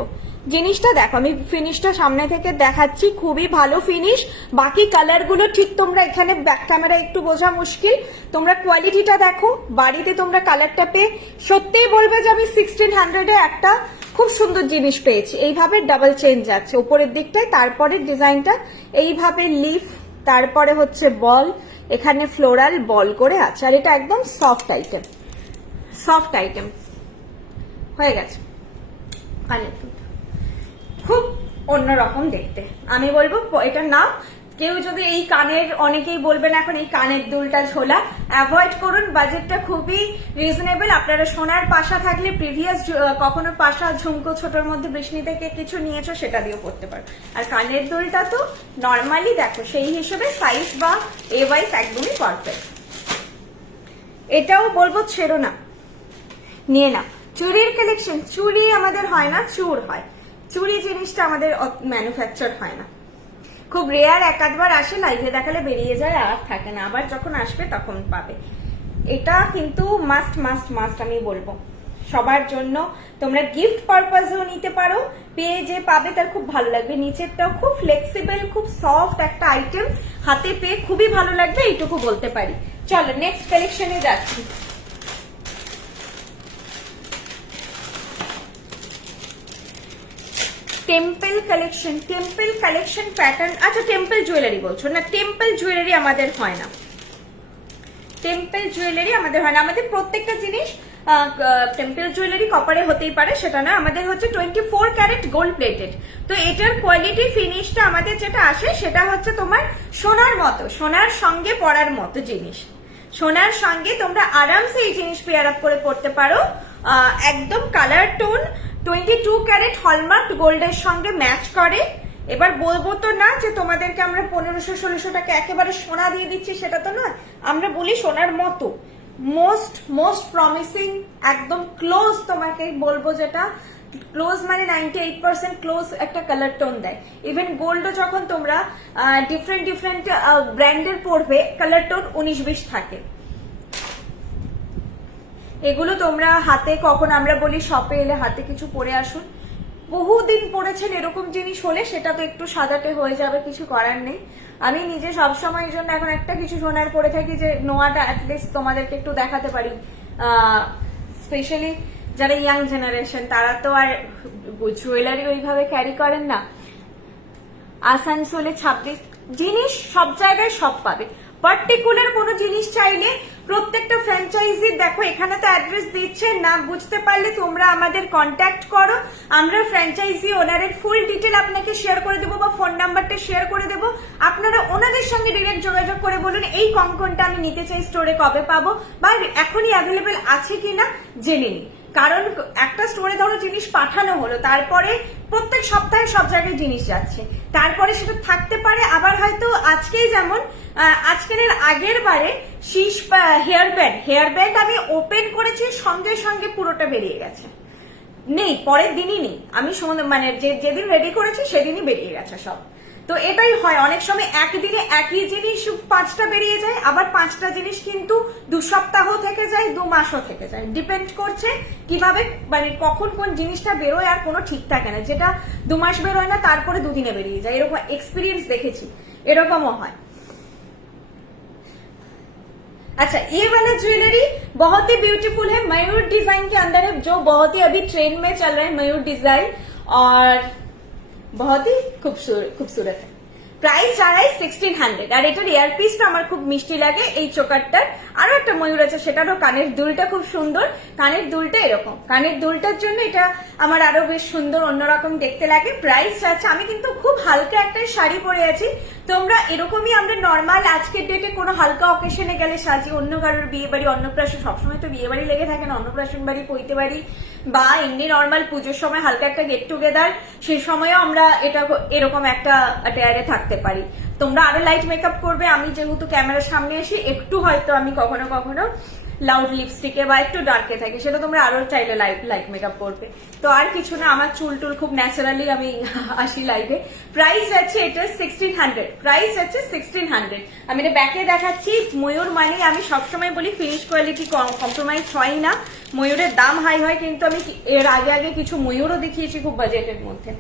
জিনিসটা দেখো, আমি ফিনিশটা সামনে থেকে দেখাচ্ছি, খুবই ভালো ফিনিশ। বাকি কালারগুলো ঠিক তোমরা এখানে ব্যাক ক্যামেরা একটু বোঝা মুশকিল, তোমরা কোয়ালিটিটা দেখো, বাড়িতে তোমরা কালারটা পেয়ে সত্যিই বলবে যে আমি 1600-এ একটা খুব সুন্দর জিনিস পেয়েছি। এইভাবে ডাবল চেন যাচ্ছে উপরের দিকটায়, তারপরে ডিজাইনটা এইভাবে লিফ, তারপরে হচ্ছে বল, এখানে ফ্লোরাল বল করে আছে, আর এটা একদম সফট আইটেম, সফট আইটেম হয়ে গেছে। কানের দুল খুব অন্যরকম দেখতে, আমি বলবো এটা নাও। কেউ যদি এই কানের, অনেকেই বলবেন এখন এই কানের দুলটা ঝোলা, অ্যাভয়েড করুন, বাজেটটা খুবই রিজনেবল। আপনারা সোনার পাশা থাকলে প্রিভিয়াস কখনো পাশা ঝুমকো ছোটর মধ্যে বৃষ্ণি থেকে কিছু নিয়েছো সেটা দিয়েও পড়তে পারো। আর কানের দুলটা তো নর্মালি দেখো সেই হিসেবে সাইজ বা এ ওয়াইজ একদমই পারফেক্ট। এটাও বলবো ছেড়ো না, নিয়ে নাও। চুড়ির কালেকশন, চুড়ি আমাদের হয় না, চুড় হয়। চুড়ি জিনিসটা আমাদের ম্যানুফ্যাকচার হয় না, খুব রেয়ার, এক আধবার আসে, লাইভে দেখালে বেরিয়ে যায়, আর থাকে না, আবার যখন আসবে তখন পাবে। এটা কিন্তু মাস্ট মাস্ট মাস্ট আমি বলবো সবার জন্য। তোমরা গিফট পারপাসেও নিতে পারো, পেয়ে যে পাবে তার খুব ভালো লাগবে। নিচেরটাও খুব ফ্লেক্সিবল, খুব সফট একটা আইটেম, হাতে পেয়ে খুবই ভালো লাগবে, এইটুকু বলতে পারি। চলো নেক্সট কালেকশনে যাচ্ছি। Temple collection, temple collection pattern. আচ্ছা, টেম্পল জুয়েলারি বলছো না? টেম্পল জুয়েলারি আমাদের হয় না, টেম্পল জুয়েলারি আমাদের হয় না। আমাদের প্রত্যেকটা জিনিস টেম্পল জুয়েলারি কপারে হতেই পারে সেটা না, আমাদের হচ্ছে 24 ক্যারেট গোল্ড প্লেটেড। তো এটার কোয়ালিটি ফিনিশটা আমাদের যেটা আসে সেটা হচ্ছে তোমার সোনার মতো, সোনার সঙ্গে পরার মতো জিনিস। সোনার সঙ্গে তোমরা আরামসে এই জিনিস পেয়ার আপ করে পড়তে পারো। একদম কালার টোন 22 ক্যারেট হলমার্ক গোল্ডের সঙ্গে ম্যাচ করে। এবার বলবো তো না যে তোমাদেরকে আমরা 1500-1600 টাকা একেবারে সোনা দিয়ে দিচ্ছি, সেটা তো না, আমরা বলি সোনার মতো। মোস্ট মোস্ট প্রমিসিং, একদম ক্লোজ, তোমাকে বলবো যেটা ক্লোজ মানে 98% ক্লোজ একটা কালার টোন দেয়। ইভেন গোল্ডও যখন তোমরা ডিফারেন্ট ডিফারেন্ট ব্র্যান্ডের পড়বে, কালার টোন 19-20 থাকে। এগুলো তোমরা হাতে, কখন আমরা বলি শপে এলে হাতে কিছু পরে আসুন, বহুদিন পড়েছেন এরকম জিনিস হলে সেটা তো একটু সাদাটে হয়ে যাবে, কিছু করার নেই। আমি নিজে সবসময়ের জন্য এখন একটা কিছু সোনার পরে থাকি যে নোয়াটা অ্যাটলিস্ট তোমাদেরকে একটু দেখাতে পারি। স্পেশালি যারা ইয়াং জেনারেশন, তারা তো আর জুয়েলারি ওইভাবে ক্যারি করেন না। আসানসোলে 26 জিনিস সব জায়গায় সব পাবে। পার্টিকুলার কোনো জিনিস চাইলে প্রত্যেকটা ফ্র্যাঞ্চাইজি দেখো এখানে তো অ্যাড্রেস দিচ্ছে না, বুঝতে পারলে তোমরা আমাদের কন্ট্যাক্ট করো, আমরা ফ্র্যাঞ্চাইজি ওনারের ফুল ডিটেল আপনাকে শেয়ার করে দেবো বা ফোন নাম্বারটা শেয়ার করে দেবো। আপনারা ওনাদের সঙ্গে ডিরেক্ট যোগাযোগ করে বলুন এই কঙ্কনটা আমি নিতে চাই, স্টোরে কবে পাবো বা এখনই অ্যাভেলেবেল আছে কিনা জেনে নিই। কারণ একটা স্টোরে ধরো জিনিস পাঠানো হলো, তারপরে প্রত্যেক সপ্তাহে সব জায়গায় জিনিস যাচ্ছে, তারপরে সেটা থাকতে পারে, আবার হয়তো আজকেই যেমন আজকের আগের বারে শীষ হেয়ার ব্যান্ড আমি ওপেন করেছি, সঙ্গে সঙ্গে পুরোটা বেরিয়ে গেছে, নেই পরের দিনই নেই, আমি মানে যেদিন রেডি করেছি সেদিনই বেরিয়ে গেছে সব। তো এটাই হয়, অনেক সময় একদিনে একই জিনিস 5টা বেরিয়ে যায়, আবার 5টা জিনিস কিন্তু 2 সপ্তাহ থেকে যায়, 2 মাসও থেকে যায়, ডিপেন্ড করছে কিভাবে মানে কখন কোন জিনিসটা বেরোয়, আর কোনো ঠিক থাকে না। যেটা 2 মাস বেরোয় না তারপরে 2 দিনে বেরিয়ে যায়, এরকম এক্সপিরিয়েন্স দেখেছি, এরকমও হয়। अच्छा, ये वाला ज्वेलरी बहुत ही ब्यूटीफुल है, मयूर डिजाइन के अंदर है, जो बहुत ही अभी ट्रेंड में चल रहा है मयूर डिजाइन, और बहुत ही खूबसूरत है। প্রাইস চাই 1600, আর এটার ইয়ারপিসটা আমার খুব মিষ্টি লাগে। এই চোকারটার আরো একটা ময়ূর আছে, সেটারও কানের দুলটা খুব সুন্দর, কানের দুলটা এরকম, কানের দুলটার জন্য এটা আমার আরো বেশ সুন্দর অন্যরকম দেখতে লাগে। প্রাইস আছে, আমি কিন্তু খুব হালকা একটা শাড়ি পরে আছি, তোমরা এরকমই আমরা নর্মাল আজকের ডেটে কোনো হালকা অকেশনে গেলে সাজি, অন্য কারোর বিয়ে বাড়ি অন্নপ্রাশন, সবসময় তো বিয়ে বাড়ি লেগে থাকে না, অন্নপ্রাশন বাড়ি, পৈতে বাড়ি, বা এমনি নর্মাল পুজোর সময় হালকা একটা গেট টুগেদার, সেই সময়ও আমরা এটা এরকম একটা অ্যাটায়ারে থাকতে পারি। তোমরা আরো লাইট মেকআপ করবে, আমি যেহেতু ক্যামেরার সামনে এসে একটু হয়তো আমি কখনো কখনো লাউড লিপস্টিকে বা একটু ডার্কে থাকি, সেটা তোমরা আরো চাইলে লাইট মেকআপ করবে। তো আর কিছু না, আমার চুল টুল খুব ন্যাচারালি আমি আসি লাইভে। প্রাইস আছে এটা 1600, প্রাইস আছে 1600। আমি এটা ব্যাকে দেখাচ্ছি। ময়ূর মানে আমি সবসময় বলি ফিনিশ কোয়ালিটি কম্প্রোমাইজ হয় না, ময়ূরের দাম হাই হয়, কিন্তু আমি এর আগে কিছু ময়ূরও দেখিয়েছি খুব বাজেটের মধ্যে।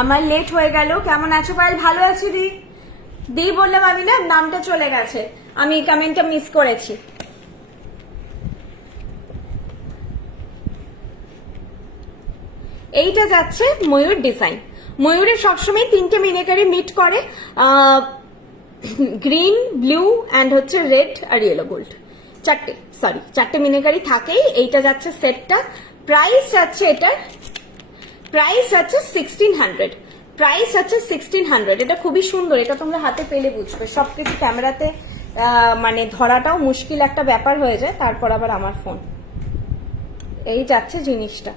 আমার লেট হয়ে গেল। কেমন আছো পায়েল? ভালো আছি দি বললাম আমি না, নামটা চলে গেছে, আমি কমেন্টটা মিস করেছি। এইটা যাচ্ছে ময়ূর ডিজাইন। ময়ূরের সবসময় তিনটে মিনেকারি মিট করে, গ্রিন, ব্লু অ্যান্ড হচ্ছে রেড আর ইয়েলো গোল্ড, চারটে মিনেকারি থাকেই। এইটা যাচ্ছে সেটটা। প্রাইস যাচ্ছে এটার, প্রাইস হচ্ছে 1600, প্রাইস হচ্ছে 1600। এটা খুবই সুন্দর, এটা তোমরা হাতে পেলে বুঝবে। সবকিছু ক্যামেরাতে মানে ধরাটাও মুশকিল একটা ব্যাপার হয়ে যায়, তারপর আবার আমার ফোন। এই যাচ্ছে জিনিসটা,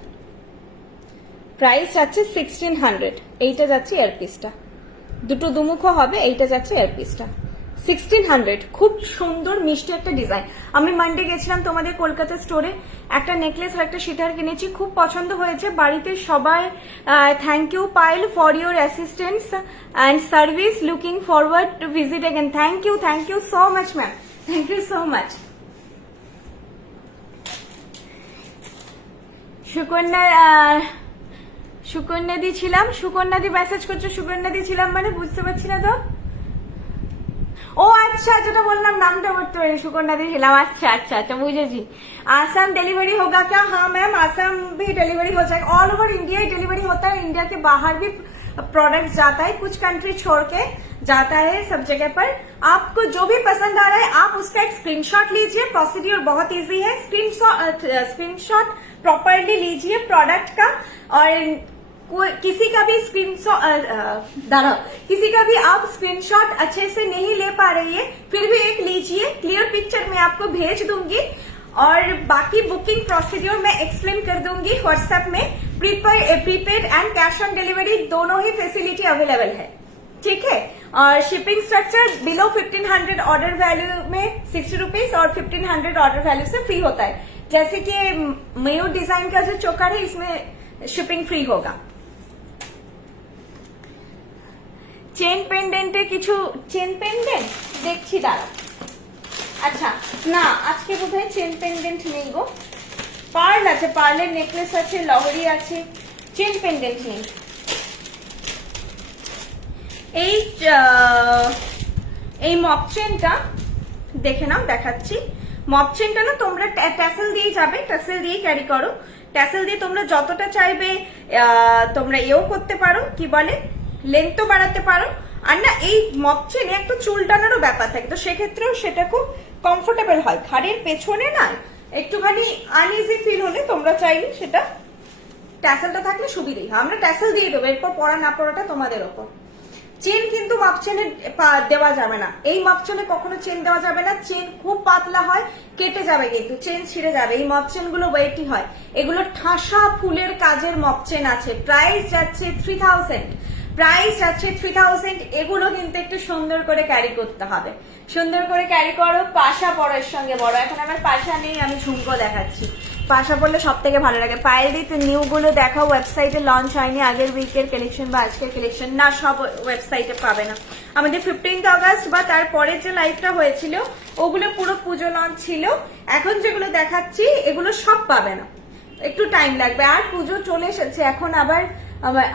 প্রাইস যাচ্ছে 1600। এইটা যাচ্ছে ইয়ারপিসটা, দুটো দুমুখো হবে। এইটা যাচ্ছে ইয়ারপিসটা 1600। খুব সুন্দর মিষ্টি একটা ডিজাইন। আমি মানডে গেছিলাম তোমাদের কলকাতা স্টোরে, একটা নেকলেস আর একটা সিটার কিনেছি, খুব পছন্দ হয়েছে। বাড়িতে সবাই thank you Payel for your assistance and service, looking forward to visit again. Thank you so much ma'am, thank you so much. সুকন্যাদি ছিলাম, সুকন্যাদি মেসেজ করছো, সুকন্যাদি ছিলাম মানে বুঝতে পারছি না তো। ও अच्छा, যেটা বললাম নামটা করতে পারি, सुकन्या दी ছিলাম। अच्छा বুঝেছি। आसाम डिलीवरी होगा क्या? हाँ मैम, आसाम भी डिलीवरी हो जाएगा। ऑल ओवर इंडिया ही डिलीवरी होता है, इंडिया के बाहर भी प्रोडक्ट जाता है, कुछ कंट्री छोड़ के जाता है सब जगह पर। आपको जो भी पसंद आ रहा है आप उसका एक स्क्रीनशॉट लीजिए, प्रोसीड्यूर बहुत इजी है। स्क्रीनशॉट प्रॉपरली लीजिए प्रोडक्ट का, और किसी का भी किसी का भी आप स्क्रीनशॉट अच्छे से नहीं ले पा रही है, फिर भी एक लीजिए, क्लियर पिक्चर मैं आपको भेज दूंगी, और बाकी बुकिंग प्रोसीड्यूर मैं एक्सप्लेन कर दूंगी व्हाट्सएप में। Prepaid and cash on delivery दोनों ही फैसिलिटी अवेलेबल है, ठीक है। और shipping structure below 1500 order value में 60 रुपीज और 1500 ऑर्डर वैल्यू से फ्री होता है। जैसे कि मयूर डिजाइन का जो चोकर है, इसमें शिपिंग फ्री होगा। চেন পেন্ডেন্টে কিছু, চেন পেন্ডেন্ট দেখছি দাঁড়া। আচ্ছা না, আজকে বোধহয় চেন পেন্ডেন্ট নেই গো। পার্ল আছে, পার্লের নেকলেস আছে, লহরি আছে, চেন পেন্ডেন্ট নেই। এই মপ চেনটা দেখে নাও, দেখাচ্ছি। মপ চেনটা না তোমরা ট্যাসেল দিয়ে যাবে, ট্যাসেল দিয়ে ক্যারি করো। ট্যাসেল দিয়ে তোমরা যতটা চাইবে তোমরা এও করতে পারো, কি বলে লেন্থও বাড়াতে পারো। আর না, এই মপ চেনে একটু চুল টানারও ব্যাপার থাকে, তো সেক্ষেত্রেও সেটা খুব কমফোর্টেবল হয়। ঘাড়ের পেছনে না একটুখানি আনইজি ফিল হলে তোমরা চাইলে সেটা ট্যাসেলটা থাকলে সুবিধেই হয়। আমরা ট্যাসেল দিয়ে দেবো, এরপর পড়া না পড়াটা তোমাদের ওপর। চেন কিন্তু মাপ চেনে দেওয়া যাবে না, এই মাপ চেনে কখনো চেন দেওয়া যাবে না। চেন খুব পাতলা হয়, কেটে যাবে, কিন্তু চেন ছিঁড়ে যাবে। এই মপ চেন গুলো ওয়েটি হয়, এগুলো ঠাসা ফুলের কাজের মপ চেন আছে। প্রাইস যাচ্ছে 3000, প্রাইস যাচ্ছে 3000। এগুলো কিন্তু একটু সুন্দর করে ক্যারি করতে হবে, সুন্দর করে ক্যারি করো। পাশা পরার সঙ্গে বড়, এখন আমার পাশা নেই, আমি ঝুমকো দেখাচ্ছি। পাশা পড়লে সব থেকে ভালো লাগে। পায়েল দিতে নিউ গুলো দেখাও, ওয়েবসাইটে লঞ্চ হয়নি, আগের উইকের কালেকশন বা আজকের কালেকশন না, সব ওয়েবসাইটে পাবে না। আমাদের 15 আগস্ট বা তারপরে যে লাইভটা হয়েছিল ওগুলো পুরো পুজো লঞ্চ ছিল। এখন যেগুলো দেখাচ্ছি এগুলো সব পাবে না, একটু টাইম লাগবে। আর পুজো চলে এসেছে এখন আবার।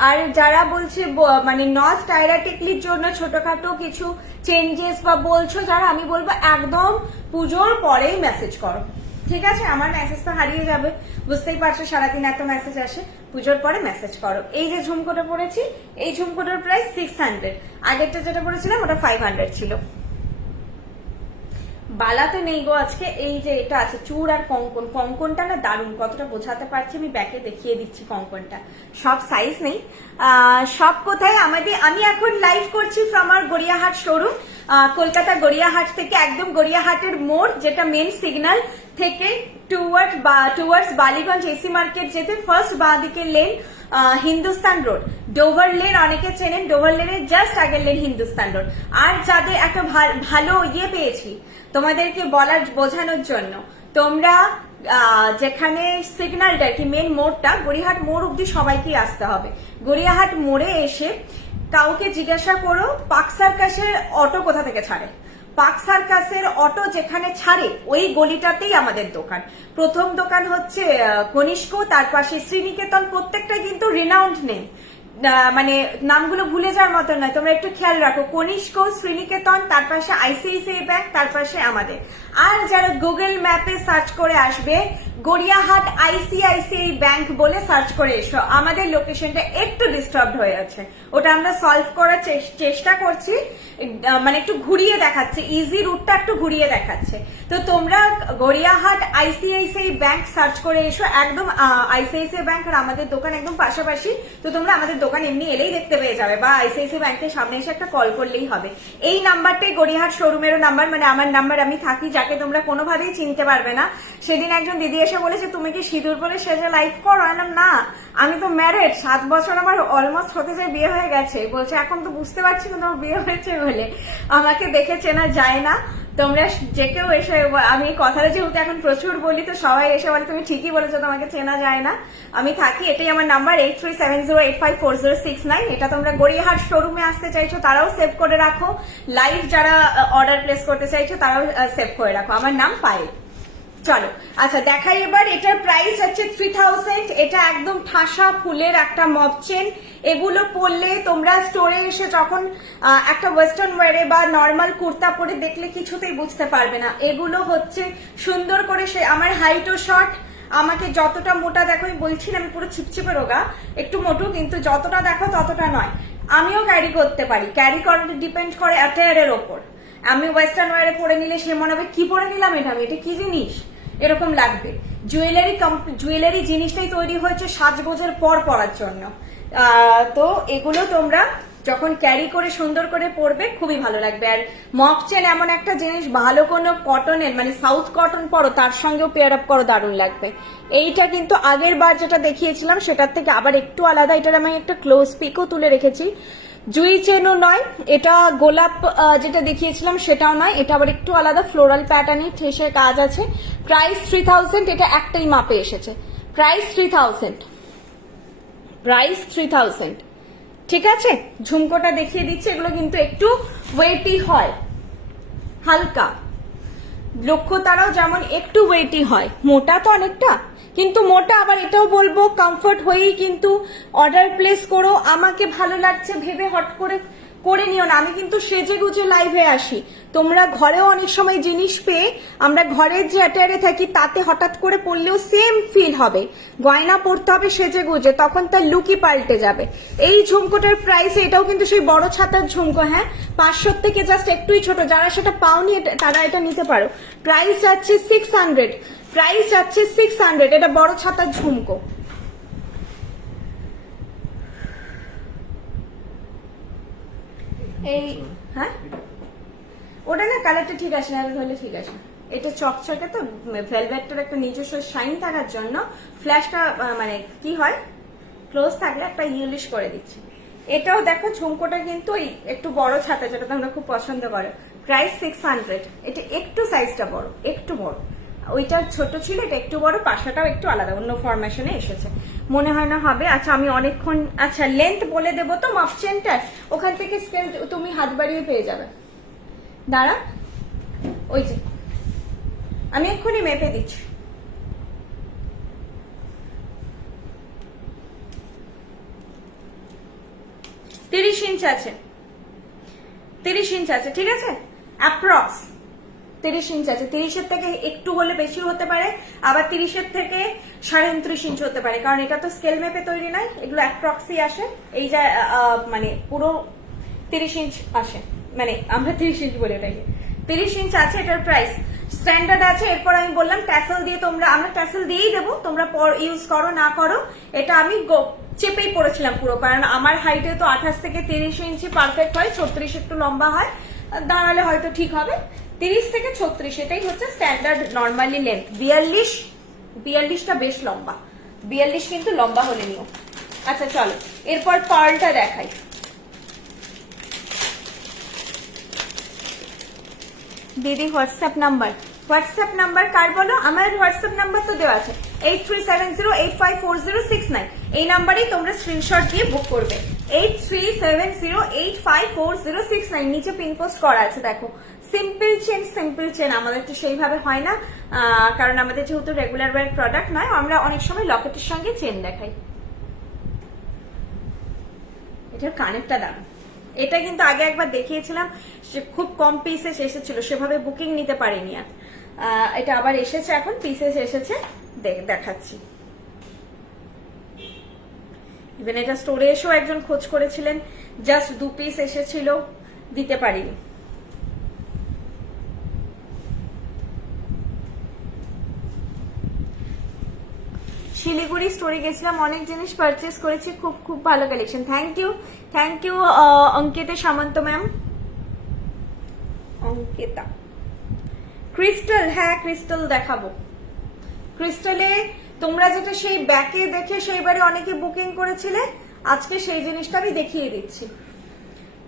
আর যারা বলছে মানে নট টাইরাটিকলির জন্য ছোটখাটো কিছু চেঞ্জেস বা বলছো যারা, আমি বলবো একদম পুজোর পরেই মেসেজ করো, ঠিক আছে। আমার মেসেজ তো হারিয়ে যাবে, বুঝতেই পারছো, সারাদিন এত মেসেজ আসে। পুজোর পরে মেসেজ করো। এই যে ঝুমকোটা পরেছি, এই ঝুমকোটার প্রাইস 600, আগেরটা যেটা পরেছিলাম ওটা 500 ছিল। বালাতে নেই গো আজকে। এই যে এটা আছে চূড় আর কঙ্কন, কঙ্কনটা না দারুণ, কতটা বোঝাতে পারছি আমি ব্যাকে দেখিয়ে দিচ্ছি কঙ্কনটা। সব সাইজ নেই, সব কোথায় আমাদের। আমি এখন লাইভ করছি from our Gariahat showroom, Kolkata Gariahat থেকে, একদম গড়িয়াহাটের মোড় যেটা মেন সিগন্যাল, থেকে টুয়ার্ডস বালিগঞ্জ এসি মার্কেট যেতে ফার্স্ট বাঁ দিকে lane Hindustan Road, Dover Lane অনেকে চেনেন, ডোভার লেনের জাস্ট আগের লেন হিন্দুস্তান রোড। আর যাদের একটা ভালো ইয়ে পেয়েছি তোমাদেরকে বোঝানোর জন্য, তোমরা যেখানে সিগন্যালটা কি মেন মোড়টা গড়িয়াহাট মোড় অব্দি সবাইকেই আসতে হবে। গড়িয়াহাট মোড়ে এসে কাউকে জিজ্ঞাসা করো পার্ক সার্কাসের অটো কোথা থেকে ছাড়ে। পার্ক সার্কাসের অটো যেখানে ছাড়ে ওই গলিটাতেই আমাদের দোকান। প্রথম দোকান হচ্ছে কনিষ্ক, তার পাশে শ্রীনিকেতন, প্রত্যেকটা কিন্তু রিনাউন্ড নেম, মানে নামগুলো ভুলে যাওয়ার মতো নয়, তোমরা একটু খেয়াল রাখো। কনিষ্ক, শ্রীনিকেতন, তার পাশে আইসিআইসিআই ব্যাংক, তার পাশে আমাদের। আর যারা গুগল ম্যাপে সার্চ করে আসবে গড়িয়াহাট আইসিআইসিআই ব্যাংক বলে সার্চ করে এসো। আমাদের লোকেশনটা একটু ডিস্টার্ব হয়ে আছে, ওটা আমরা সলভ করার চেষ্টা করছি, মানে একটু ঘুরিয়ে দেখাচ্ছে, ইজি রুটটা একটু ঘুরিয়ে দেখাচ্ছে। তো তোমরা গড়িয়াহাট আইসিআইসিআই ব্যাংক সার্চ করে এসো, একদম আইসিআইসিআই ব্যাংক আর আমাদের দোকান একদম পাশাপাশি। তো তোমরা আমাদের দোকান এমনি এলেই দেখতে পেয়ে যাবে, বা আইসিআইসিআই ব্যাংকের সামনে এসে একটা কল করলেই হবে। এই নাম্বারটাই গড়িয়াহাট শোরুমেরও নাম্বার, মানে আমার নাম্বার, আমি থাকি, যাকে তোমরা কোনোভাবেই চিনতে পারবে না। সেদিন একজন দিদি এসে বলেছে তুমি কি সিঁদুর পরে সেজে লাইভ করো? আলাম না, আমি তো ম্যারেড, 7 বছর আমার অলমোস্ট হতে যায় বিয়ে হয়ে গেছে। বলছে এখন তো বুঝতে পারছি না তোমার বিয়ে হয়েছে বলে, আমাকে দেখে চেনা যায় না। তোমরা যে কেউ এসে, আমি এই কথাটা যেহেতু এখন প্রচুর বলি, তো সবাই এসে বলে তুমি ঠিকই বলেছো, তোমাকে চেনা যায় না। আমি থাকি, এটাই আমার নাম্বার 8370854069। এটা তোমরা গড়িয়াহাট শোরুমে আসতে চাইছো তারাও সেভ করে রাখো, লাইভ যারা অর্ডার প্লেস করতে চাইছো তারাও সেভ করে রাখো। আমার নাম পায়েল। চলো আচ্ছা দেখাই এবার। এটার প্রাইস হচ্ছে 3000। এটা একদম ঠাসা ফুলের একটা মব চেন। এগুলো পরলে তোমরা স্টোরে এসে যখন একটা ওয়েস্টার্ন ওয়ারে বা নর্মাল কুর্তা পরে দেখলে কিছুতেই বুঝতে পারবে না। এগুলো হচ্ছে সুন্দর করে, সে আমার হাইটও শর্ট, আমাকে যতটা মোটা দেখো, আমি বলছিলাম আমি পুরো ছিপছিপে রোগা, একটু মোটু, কিন্তু যতটা দেখো ততটা নয়। আমিও ক্যারি করতে পারি, ক্যারি করাটা ডিপেন্ড করে অ্যাটায়ারের ওপর। আমি ওয়েস্টার্ন ওয়ারে পরে নিলে সে মনে হবে কি পরে নিলাম, এটা কি জিনিস, এরকম লাগবে। জুয়েলারি জিনিসটাই তৈরি হয়েছে সাজগোজের পর পরার জন্য। তো এগুলো তোমরা যখন ক্যারি করে সুন্দর করে পরবে খুবই ভালো লাগবে। আর মক চেন এমন একটা জিনিস, ভালো কোনো কটনের, মানে সাউথ কটন পরো, তার সঙ্গেও পেয়ার আপ করো, দারুণ লাগবে। এইটা কিন্তু আগের বার যেটা দেখিয়েছিলাম সেটার থেকে আবার একটু আলাদা। এটার আমি একটা ক্লোজ পিকও তুলে রেখেছি। জুই চেনও নয়, এটা গোলাপ যেটা দেখিয়েছিলাম সেটাও নয়, এটা আবার একটু আলাদা, ফ্লোরাল প্যাটার্নে ঠেসে কাজ আছে। প্রাইস 3000। এটা একটাই মাপে এসেছে। প্রাইস 3000। ঠিক আছে, ঝুমকোটা দেখিয়ে দিচ্ছি। এগুলো কিন্তু একটু ওয়েটি হয়, হালকা, লক্ষ্য তারাও যেমন একটু ওয়েটি হয়, মোটা তো অনেকটা, কিন্তু মোটা আবার এটাও বলবো কমফোর্ট হয়েই কিন্তু অর্ডার প্লেস করো। আমাকে ভালো লাগছে ভেবে হট করে নিও না। আমি কিন্তু সেজে গুজে লাইভে আসি, তোমরা ঘরেও অনেক সময় জিনিস পেয়ে, আমরা ঘরের যে অ্যাটায়ারে থাকি তাতে হঠাৎ করে পরলেও সেম ফিল হবে। গয়না পরতে হবে সেজে গুজে, তখন তার লুকই পাল্টে যাবে। এই ঝুমকোটার প্রাইস, এটাও কিন্তু সেই বড় ছাতার ঝুমকো, হ্যাঁ 500 থেকে জাস্ট একটুই ছোট, যারা সেটা পাওনি তারা এটা নিতে পারো। প্রাইস যাচ্ছে 600। এটা বড় ছাতার ঝুমকো। এই হ্যাঁ, ওটা না কালারটা ঠিক আছে না, ধরলে ঠিক আছে। এটা চকচকে তো, ভেলভেটটার একটা নিজস্ব শাইন থাকার জন্য ফ্ল্যাশটা মানে কি হয়, ক্লোজ থাকলে একটা ইউলিশ করে দিচ্ছি। এটাও দেখো ঝুমকোটা কিন্তু ওই একটু বড় ছাতা, যেটা তোমরা খুব পছন্দ করো। প্রাইস 600। এটা একটু সাইজটা বড়, একটু বড়, ওইটা ছোট ছিল, এটা একটু বড়, পাশাটাও একটু আলাদা, অন্য ফরমেশনে এসেছে। মনে হয় না হবে। আচ্ছা আমি অনেকক্ষণ, আচ্ছা লেন্থ বলে দেবো তো মাপ চেনটা, ওখান থেকে স্কেল তুমি হাত বাড়িয়ে পেয়ে যাবে। দাঁড়া, ওই যে আমি এক্ষুনি মেপে দিচ্ছি। 30 ইঞ্চ আছে, 30 ইঞ্চ আছে, ঠিক আছে, অ্যাপ্রক্স 30 ইঞ্চ আছে। 30-এর থেকে একটু হলে বেশি হতে পারে, আবার 30-এর থেকে 29.5 ইঞ্চ হতে পারে, কারণ এটা তো স্কেল মেপে তৈরি নয়, এগুলো অ্যাপ্রক্সই আসে। এই যে মানে পুরো 30 ইঞ্চ আসে, মানে আমরা 30 ইঞ্চ বলি এটাকে। 30 ইঞ্চ আছে। এটার প্রাইস স্ট্যান্ডার্ড আছে। এরপর আমি বললাম ট্যাসেল দিয়ে, আমরা ট্যাসেল দিয়েই দেবো, তোমরা ইউজ করো না করো। এটা আমি চেপেই পড়েছিলাম পুরো, কারণ আমার হাইটে তো 28 থেকে 30 ইঞ্চি পারফেক্ট হয়, 36 একটু লম্বা হয়, দাঁড়ালে হয়তো ঠিক হবে। 30 থেকে 36, এটাই হচ্ছে স্ট্যান্ডার্ড নর্মালি লেন্থ। 42টা বেশ লম্বা, 42 কিন্তু লম্বা হলে নিও। আচ্ছা চলো এরপর পার্লটা দেখাই। দিদি হোয়াটসঅ্যাপ নাম্বার কার বলো? আমার হোয়াটসঅ্যাপ নাম্বার তো দেওয়া আছে 8370854069, এই নাম্বারেই তোমরা স্ক্রিনশট দিয়ে বুক করবে। 8370854069, নিচে পিন পোস্ট করা আছে দেখো। সিম্পল চেন আমাদের তো সেইভাবে হয় না, কারণ আমাদের যেহেতু রেগুলার ওয়্যার প্রোডাক্ট নয়, আমরা অনেক সময় লকেটের সঙ্গে চেন দেখাই। এটার কানেরটা দাম, এটা কিন্তু আগে একবার দেখিয়েছিলাম, খুব কম পিসেস এসেছিল, সেভাবে বুকিং নিতে পারিনি আর। এটা আবার এসেছে, এখন পিসেস এসেছে, দেখাচ্ছি। ইভেন এটা স্টোরে এসেও একজন খোঁজ করেছিলেন, জাস্ট 2 পিস এসেছিল, দিতে পারিনি। শিলিগুড়ি স্টোরে গেছিলাম, অনেক জিনিস পারচেস করেছি, খুব ভালো collection. Thank you Ankita Samanta ma'am. Ankita crystal, হ্যাঁ ক্রিস্টাল দেখাবো। ক্রিস্টালে তোমরা যেটা সেই ব্যাকে দেখে সেইবারে অনেকে বুকিং করেছিলে, আজকে সেই জিনিসটা আমি দেখিয়ে দিচ্ছি।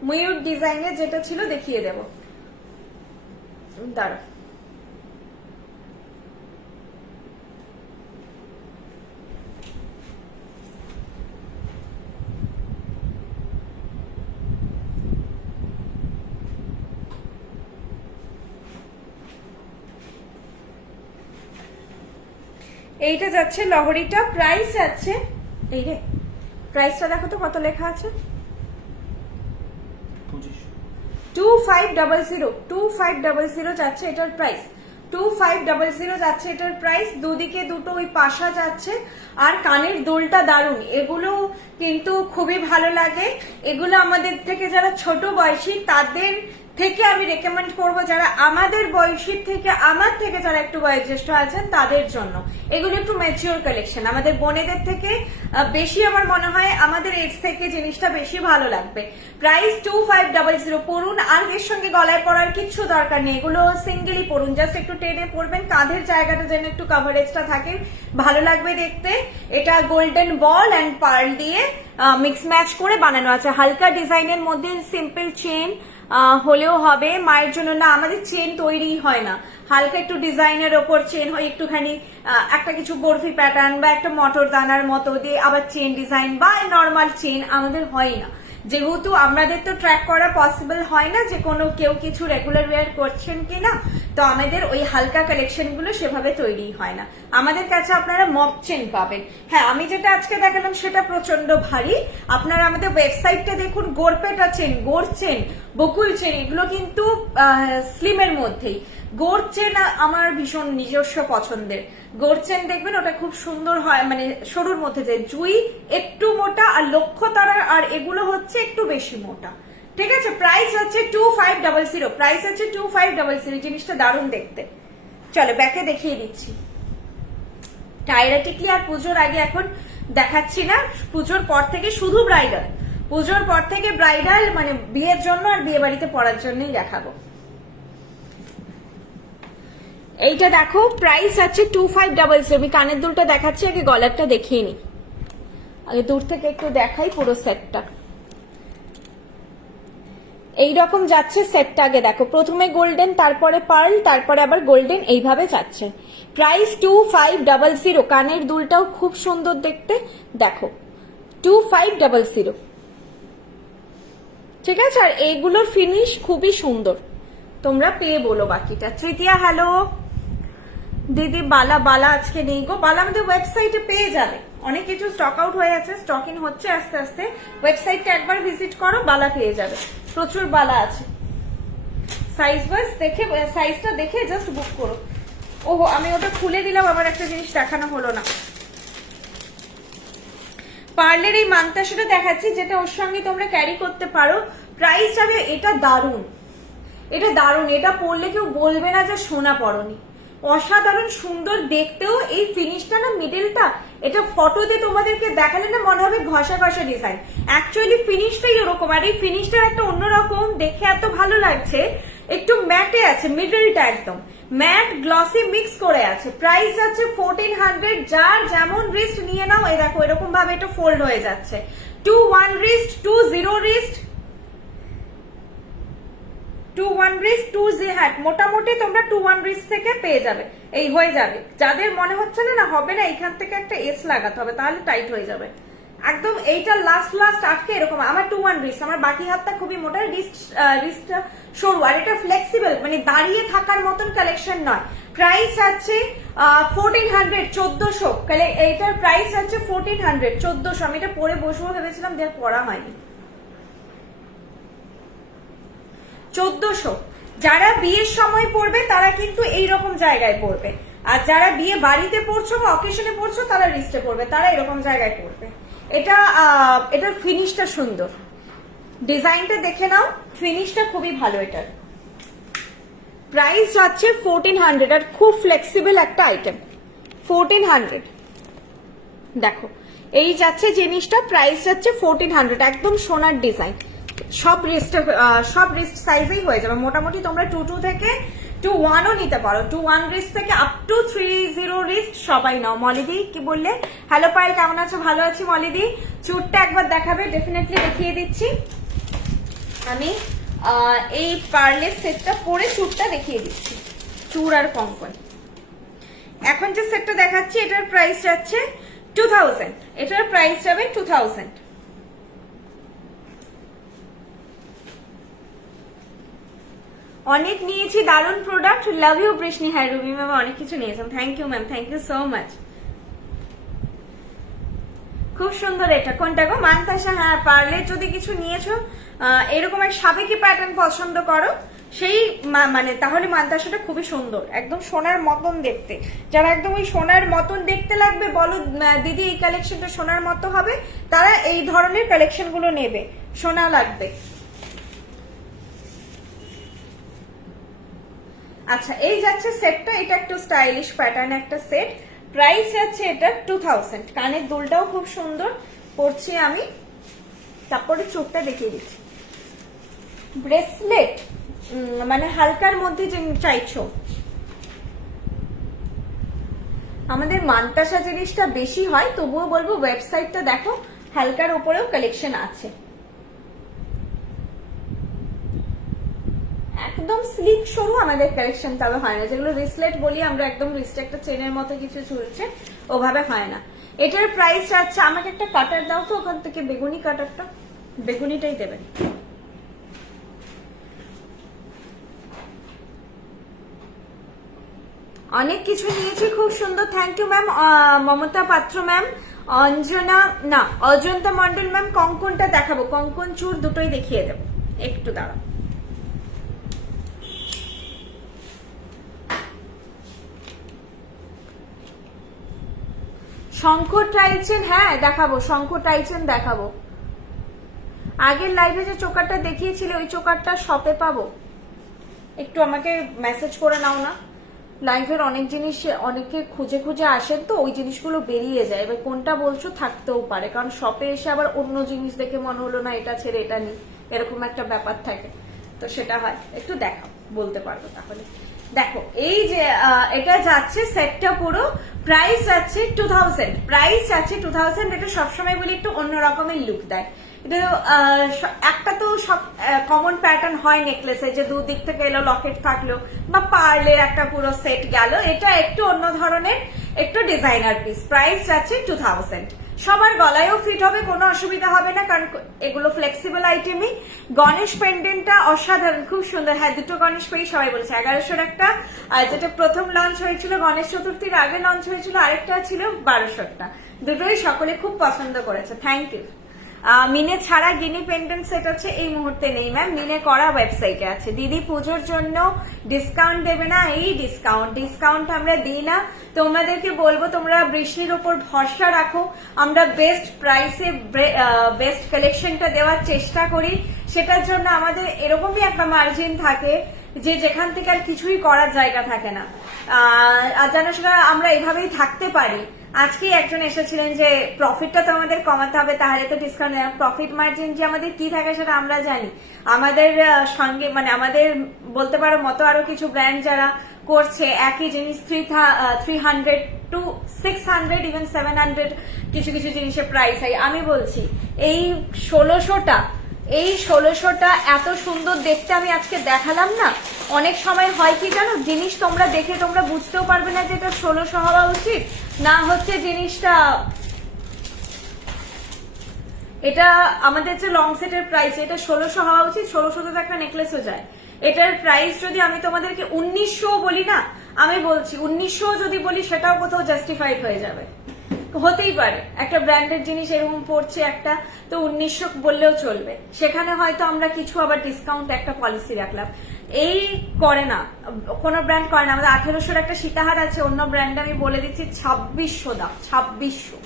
ময়ূর ডিজাইনের যেটা ছিল দেখিয়ে দেব, দাঁড়া। এইটা যাচ্ছে লহরিটা, প্রাইস যাচ্ছে, এই রে প্রাইসটা দেখো তো কত লেখা আছে, 2500 যাচ্ছে এটার প্রাইস। 2500 যাচ্ছে এটার প্রাইস। দুদিকে দুটো ওই পাশা যাচ্ছে, আর কানের দুলটা দারুণ, এগুলো কিন্তু খুবই ভালো লাগে। এগুলো আমাদের থেকে যারা ছোট বয়সী তাদের থেকে আমি রেকমেন্ড করব, যারা আমাদের বয়সীর থেকে, আমার থেকে যারা একটু বয়োজ্যেষ্ঠ আছেন তাদের জন্য। এগুলো একটু ম্যাচিওর কালেকশন, আমাদের বোনেদের থেকে বেশি আমার মনে হয় আমাদের এজ থেকে জিনিসটা বেশি ভালো লাগবে। প্রাইস 2500 পড়ুন, আর এর সঙ্গে গলায় পরার কিছু দরকার নেই, এগুলো সিঙ্গেলই পড়ুন, জাস্ট একটু টেনে পড়বেন, কাঁধের জায়গাটা যেন একটু কভারেজটা থাকে, ভালো লাগবে দেখতে। এটা গোল্ডেন বল অ্যান্ড পার্ল দিয়ে মিক্স ম্যাচ করে বানানো আছে, হালকা ডিজাইনের মধ্যে সিম্পল চেন হলেও হবে। মায়ের জন্য না, আমাদের চেন তৈরি হয় না, হালকা একটু ডিজাইনের ওপর চেন হয়, একটুখানি একটা কিছু বরফি প্যাটার্ন বা একটা মটর দানার মতো দিয়ে আবার চেন ডিজাইন বা নর্মাল চেন আমাদের হয় না, যেহেতু আমাদের তো ট্র্যাক করা পসিবল হয় না যে কোনো কেউ কিছু রেগুলার ওয়্যার করছেন কিনা, তো আমাদের ওই হালকা কালেকশন গুলো সেভাবে তৈরি হয় না। আমাদের কাছে আপনারা মপ চেন পাবেন। হ্যাঁ, আমি যেটা আজকে দেখালাম সেটা প্রচন্ড ভারী, আপনারা আমাদের ওয়েবসাইটটা দেখুন, গোরপেটা চেন, গোর চেন, বকুল চেন, এগুলো কিন্তু স্লিমের মধ্যেই। গোর চেন আমার ভীষণ নিজস্ব পছন্দের, গোর চেন দেখবেন ওটা খুব সুন্দর হয়, মানে সরুর মধ্যে যায়। জুই একটু মোটা, আর লক্ষ্য তারা আর এগুলো হচ্ছে একটু বেশি মোটা। ঠিক আছে, প্রাইস হচ্ছে 2500, প্রাইস হচ্ছে 2500। জিনিসটা দারুণ দেখতে। চলো ব্যাকে দেখিয়ে দিচ্ছি। টায়রা টিকলি আর পুজোর আগে এখন দেখাচ্ছি না, পুজোর পর থেকে শুধু ব্রাইডাল, পুজোর পর থেকে ব্রাইডাল মানে বিয়ের জন্য আর বিয়ে বাড়িতে পড়ার জন্যই দেখাবো। এইটা দেখো, প্রাইস আছে 2500। আমি কানের দুলটা দেখাচ্ছি, আগে গলারটা দেখিয়ে নি, আগে দূর থেকে একটু দেখাই পুরো সেটটা। এইরকম যাচ্ছে সেটটা, আগে দেখো, প্রথমে গোল্ডেন, তারপরে পার্ল, তারপরে আবার গোল্ডেন, এইভাবে যাচ্ছে। প্রাইস 2500। কানের দুলটাও খুব সুন্দর দেখতে, দেখো 2500। ঠিক আছে, আর এইগুলোর ফিনিশ খুবই সুন্দর, তোমরা পেয়ে বলো বাকিটা। তৃতীয়া হ্যালো দিদি। বালা আজকে নেই গো, বালা আমাদের ওয়েবসাইটে পেয়ে যাবে, অনেক কিছু স্টক আউট হয়ে আছে, স্টক ইন হচ্ছে আস্তে আস্তে। ওয়েবসাইটটা একবার ভিজিট করো, বালা পেয়ে যাবে, প্রচুর বালা আছে। সাইজ ওয়াইজ দেখে, সাইজটা দেখে জাস্ট বুক করো। ওহো, আমি ওটা খুলে দিলাম, আবার একটা জিনিস দেখানো হলো না। পার্লের এই মানতাসটা দেখাচ্ছি, যেটা ওর সঙ্গে তোমরা ক্যারি করতে পারো। প্রাইস যাবে, এটা দারুণ, এটা দারুণ, এটা পরলে কেউ বলবে না যে সোনা পরনি, অসাধারণ সুন্দর দেখতেও। এই ফিনিশটা না, মিডলটা, এটা ফটোতে তোমাদেরকে দেখালে না মনে হবে ঘষা ঘষা ডিজাইন, অ্যাকচুয়ালি ফিনিশটাই ওরকম, আর এই ফিনিশটার একটা অন্যরকম, দেখে এত ভালো লাগছে একটু ম্যাটে আছে, মিডলটা একদম ম্যাট গ্লসি মিক্স করে আছে। প্রাইস আছে 1400। যার যেমন রিস্ট নিয়ে নাও। এই দেখো এরকম ভাবে এটা ফোল্ড হয়ে যাচ্ছে। 2-1 রিস্ট, 2-0 রিস্ট, 2-1 রিস্ট, 2-0 হ্যাট। মোটামুটি তোমরা 2-1 রিস্ট থেকে পেয়ে যাবে, এই হয়ে যাবে। যাদের মনে হচ্ছে না হবে না, এখান থেকে একটা এস লাগাতে হবে, তাহলে টাইট হয়ে যাবে একদম। এইটা লাস্ট আটকে এরকম। আমার 2-1 রিস্ট, আমার বাকি হাতটা খুবই মোটা, রিস্টটা সরু, আর এটা ফ্লেক্সিবল, মানে দাঁড়িয়ে থাকার মতন কালেকশন নয়। প্রাইস আছে 1400, 1400। এইটার প্রাইস আছে 1400, 1400। আমি এটা পরে বসবো ভেবেছিলাম, দিয়ে পড়া হয়নি। 1400। যারা বিয়ের সময় পড়বে তারা কিন্তু এইরকম জায়গায় পড়বে, আর যারা বিয়ে বাড়িতে পড়ছো বা অকেশনে পড়ছো তারা রিস্টে পড়বে, তারা এরকম জায়গায় পড়বে। এটার ফিনিশটা সুন্দর, ডিজাইনটা দেখে নাও, ফিনিশটা খুবই ভালো। এটার প্রাইস যাচ্ছে 1400, আর খুব ফ্লেক্সিবল একটা আইটেম। 1400 দেখো, এই যাচ্ছে জিনিসটা, প্রাইস যাচ্ছে 1400। একদম সোনার ডিজাইন, সব রিস্ট সাইজেই হয়ে যাবে মোটামুটি। তোমরা 2-2 থেকে 2-1ও নিতে পারো, 2-1 রিস্ট থেকে আপ টু 3-0 রিস্ট সবাই নাও। মলিদি কি বললে? হ্যালো পায়েল, কেমন আছো? ভালো আছি মলিদি। চুটটা একবার দেখাবে? ডেফিনেটলি দেখিয়ে দিচ্ছি। আমি এই পার্লের সেটটা পরে চুটটা দেখিয়ে দিচ্ছি, চুর আর কঙ্কন। এখন যে সেটটা দেখাচ্ছি এটার প্রাইস যাচ্ছে 2000। এটার প্রাইস যাবে 2000। অনেক নিয়েছি, দারুণ প্রোডাক্ট। Love you Vrishni. হ্যাঁ রুবি ম্যাম অনেক কিছু নিয়েছেন, thank you ma'am, thank you so much. খুব সুন্দর। এটা কোনটা গো? মানতাসা। হ্যাঁ পার্লের যদি কিছু নিয়েছো, এরকম এক সাবেকি প্যাটার্ন পছন্দ করো, সেই মানে তাহলে মানতাসাটা খুবই সুন্দর, একদম সোনার মতন দেখতে। যারা একদম ওই সোনার মতন দেখতে লাগবে, বলো দিদি এই কালেকশনটা সোনার মতো হবে, তারা এই ধরনের কালেকশন গুলো নেবে, সোনা লাগবে। আচ্ছা, এই যাচ্ছে সেটটা, এটা একটু স্টাইলিশ প্যাটার্ন একটা সেট। প্রাইস যাচ্ছে এটা 2000। কানের দুলটাও খুব সুন্দর পরছি আমি। তারপরে চোখটা দেখিয়ে দিচ্ছি। ব্রেসলেট মানে হালকার মধ্যে যে চাইছো, আমাদের মানতাসা জিনিসটা বেশি হয়, তবুও বলবো ওয়েবসাইটটা দেখো, হালকার উপরেও কালেকশন আছে। একদম স্লিক সরু আমাদের কালেকশন তবে হয় না, যেগুলো রিসলেট বলি আমরা, একদম রিস্টে একটা চেনের মতো কিছু ঝুলছে, ওভাবে হয় না। এটার প্রাইস আছে, আমাকে একটা কাটার দাও তো ওখান থেকে, বেগুনি কাটারটা, বেগুনিটাই দেবেন। অনেক কিছু নিয়েছি, খুব সুন্দর, থ্যাংক ইউ ম্যাম। মমতা পাত্র ম্যাম, অঞ্জনা না অজন্তা মন্ডল ম্যাম। কঙ্কনটা দেখাবো, কঙ্কন চুর দুটোই দেখিয়ে দেবো, একটু দাঁড়া। শঙ্খ টাইচেন, হ্যাঁ দেখাবো, শঙ্খ টাইচেন দেখাবো। আগের লাইভে যে চোকারটা দেখিয়েছিলে ওই চোকারটা শপে পাবো? একটু আমাকে মেসেজ করে নাও না। লাইভের অনেক জিনিস অনেকে খুঁজে খুঁজে আসেন, তো ওই জিনিসগুলো বেরিয়ে যায়। এবার কোনটা বলছো থাকতেও পারে, কারণ শপে এসে আবার অন্য জিনিস দেখে মনে হলো না এটা ছেড়ে এটা নিই, এরকম একটা ব্যাপার থাকে, তো সেটা হয়। একটু দেখাও, বলতে পারবো তাহলে। দেখো এই যে এটা যাচ্ছে সেটটা পুরো, প্রাইস আছে 2000। প্রাইস আছে 2000। এটা সবসময় বলি একটু অন্য রকমের লুক দেয়। একটা তো সব কমন প্যাটার্ন হয় নেকলেসে, যে দুদিক থেকে এলো, লকেট থাকলো, বা পার্লের একটা পুরো সেট গেল। এটা একটু অন্য ধরনের, একটু ডিজাইনার পিস। প্রাইস আছে 2000। সবার গলায়ও ফিট হবে, কোনো অসুবিধা হবে না, কারণ এগুলো ফ্লেক্সিবল আইটেমই। গণেশ পেন্ডেন্টটা অসাধারণ, খুব সুন্দর। হ্যাঁ দুটো গণেশ পেয়ে সবাই বলছে। 1100 একটা, যেটা প্রথম লঞ্চ হয়েছিল গণেশ চতুর্থীর আগে লঞ্চ হয়েছিল, আরেকটা ছিল 1200টা। দুটোই সকলে খুব পছন্দ করেছে, থ্যাংক ইউ। মিনে ছাড়া গিনি পেন্ডেন্ট সেট আছে এই মুহূর্তে নেই ম্যাম, মিনে করা ওয়েবসাইটে আছে। দিদি পুজোর জন্য ডিসকাউন্ট দেবে না? এই ডিসকাউন্ট আমরা দিই না। তোমাদেরকে বলবো তোমরা বৃষ্টির ওপর ভরসা রাখো, আমরা বেস্ট প্রাইসে বেস্ট কালেকশনটা দেওয়ার চেষ্টা করি। সেটার জন্য আমাদের এরকমই একটা মার্জিন থাকে যে যেখান থেকে আর কিছুই করার জায়গা থাকে না, আর যেন সেটা আমরা এভাবেই থাকতে পারি। আজকে একজন এসেছিলেন যে প্রফিটটা তো আমাদের কমাতে হবে, তাহলে তো ডিসকাউন্ট। প্রফিট মার্জিন যে আমাদের কি থাকে সেটা আমরা জানি। আমাদের সঙ্গে মানে আমাদের বলতে পারো মতো আরো কিছু ব্র্যান্ড যারা করছে একই জিনিস 300 to 600 ইভেন 700 কিছু কিছু জিনিসের প্রাইস হয়। আমি বলছি এই 1600টা এত সুন্দর দেখতে আমি আজকে দেখালাম না। অনেক সময় হয় কি জানো, জিনিস তোমরা দেখে তোমরা বুঝতেও পারবে না যে এটা 1600 হওয়া উচিত, না হচ্ছে জিনিসটা এটা আমাদের যে লং সেটের প্রাইস এটা 1600 হওয়া উচিত। 1600 তো একটা নেকলেসও যায়। এটার প্রাইস যদি আমি তোমাদেরকে 1900 বলি না, আমি বলছি 1900 যদি বলি সেটাও কোথাও জাস্টিফাইড হয়ে যাবে। হতেই পারে একটা ব্র্যান্ডেড জিনিস এরকম পড়ছে একটা, তো 1900 বললেও চলবে। সেখানে হয়তো আমরা কিছু আবার ডিসকাউন্ট একটা পলিসি রাখলাম। এই করে না, কোনো ব্র্যান্ড করে না। আমাদের 1800 একটা সীতাহার আছে, অন্য ব্র্যান্ডে আমি বলে দিচ্ছি 2600 দাম, 2600।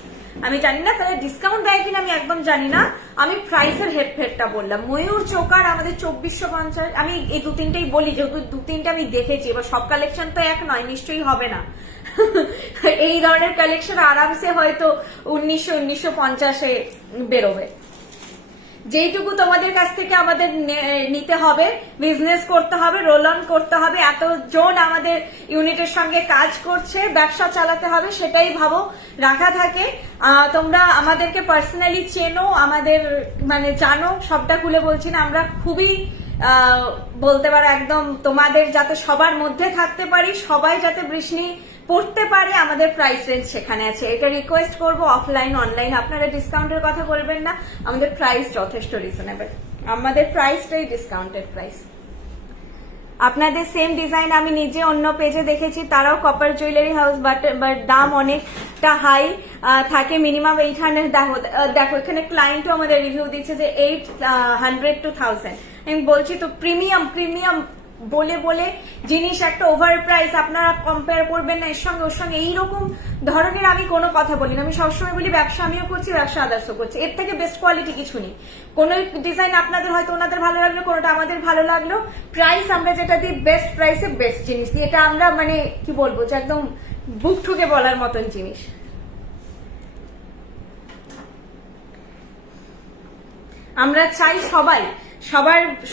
আমি জানি না তাহলে ডিসকাউন্ট দেয় কিনা, আমি একদম জানি না। আমি প্রাইসের হেরফেরটা বললাম। ময়ূর চোকার আমাদের 2450। আমি এই 2-3টাই বলি যেহেতু 2-3টা আমি দেখেছি। এবার সব কালেকশন তো এক নয়, নিশ্চয়ই হবে না। এই ধরনের কালেকশন আরামসে হয়তো 1950-এ বেরোবে। যেইটুকু তোমাদের কাছ থেকে আমাদের নিতে হবে, বিজনেস করতে হবে, রোল অন করতে হবে, এতজন আমাদের ইউনিটের সঙ্গে কাজ করছে, ব্যবসা চালাতে হবে, সেটাই ভাবো রাখা থাকে। তোমরা আমাদেরকে পার্সোনালি চেনো, আমাদের মানে জানো, সবটা খুলে বলছি না। আমরা খুবই বলতে পারো একদম তোমাদের যাতে সবার মধ্যে থাকতে পারি, সবাই যাতে বৃষ্ণি পড়তে পারে, আমাদের প্রাইস রেঞ্জ সেখানে আছে। এটা রিকোয়েস্ট করবো, অফলাইন অনলাইন আপনারা ডিসকাউন্টের কথা বলবেন না। আমাদের প্রাইস যথেষ্ট রিজনেবল, আমাদের প্রাইসটাই ডিসকাউন্টেড প্রাইস। আপনাদের সেম ডিজাইন আমি নিজে অন্য পেজে দেখেছি, তারাও কপার জুয়েলারি হাউস, বাট দাম অনেকটা হাই থাকে, মিনিমাম 800। দেখো এখানে ক্লায়েন্টও আমাদের রিভিউ দিচ্ছে যে 800 to 1000। আমি বলছি তো প্রিমিয়াম বলে বলে জিনিস একটা ওভার প্রাইস আপনারা কম্পেয়ার করবেন না এর সঙ্গে ওর সঙ্গে, এইরকম ধরনের আমি কোনো কথা বলি না। আমি সবসময় বলি ব্যবসা আমিও করছি, ব্যবসা আদার্সও করছি, এর থেকে বেস্ট কোয়ালিটি কিছু নেই। কোনো ডিজাইন আপনাদের হয়তো ওনাদের ভালো লাগলো, কোনোটা আমাদের ভালো লাগলো, প্রাইস আমরা যেটা দিই বেস্ট প্রাইসে বেস্ট জিনিস দিই। এটা আমরা মানে কি বলবো যে একদম বুক ঠুকে বলার মতন জিনিস। আমরা চাই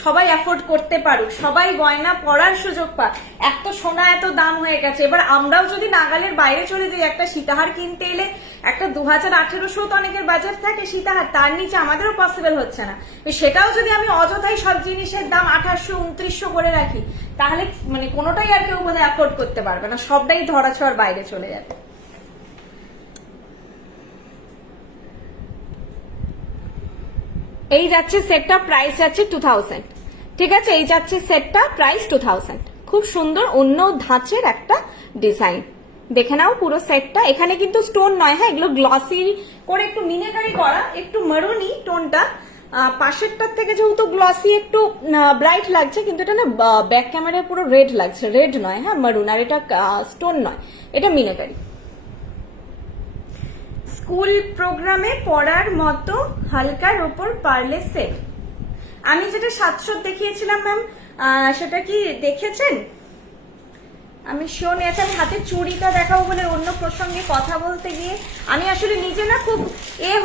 সবাই অ্যাফোর্ড করতে পারুক, সবাই গয়না পরার সুযোগ পাক। এত সোনা এত দাম হয়ে গেছে, এবার আমরাও যদি নাগালের বাইরে চলে যাই, একটা সীতাহার কিনতে এলে একটা 2000-1800 তো অনেকের বাজার থাকে সীতাহার, তার নিচে আমাদেরও পসিবল হচ্ছে না। সেটাও যদি আমি অযথাই সব জিনিসের দাম 2800-2900 করে রাখি, তাহলে মানে কোনোটাই আর কেউ বোধহয় অ্যাফোর্ড করতে পারবে না, সবটাই ধরাছোঁয়ার বাইরে চলে যাবে। এই যাচ্ছে সেটটা, প্রাইস যাচ্ছে 2000। ঠিক আছে, এই যাচ্ছে সেটটা, প্রাইস 2000। খুব সুন্দর অন্য ধাঁচের একটা ডিজাইন, দেখে নাও পুরো সেটটা। এখানে কিন্তু স্টোন নয়, হ্যাঁ এগুলো গ্লসি করে একটু মিনেকারি করা, একটু মেরুনি টোনটা। পাশেরটার থেকে যেহেতু গ্লসি একটু ব্রাইট লাগছে, কিন্তু এটা না ব্যাক ক্যামেরায় পুরো রেড লাগছে, রেড নয় হ্যাঁ মেরুন, আর এটা স্টোন নয়, এটা মিনেকারি। স্কুল প্রোগ্রামে পড়ার মতো হালকার ওপর পারলে সেট। আমি যেটা 700 দেখিয়েছিলাম ম্যাম, সেটা কি দেখেছেন? আমি শিওর নেই। আমি হাতে চুড়িটা দেখাবো বলে অন্য প্রসঙ্গে কথা বলতে গিয়ে আমি আসলে নিজে না খুব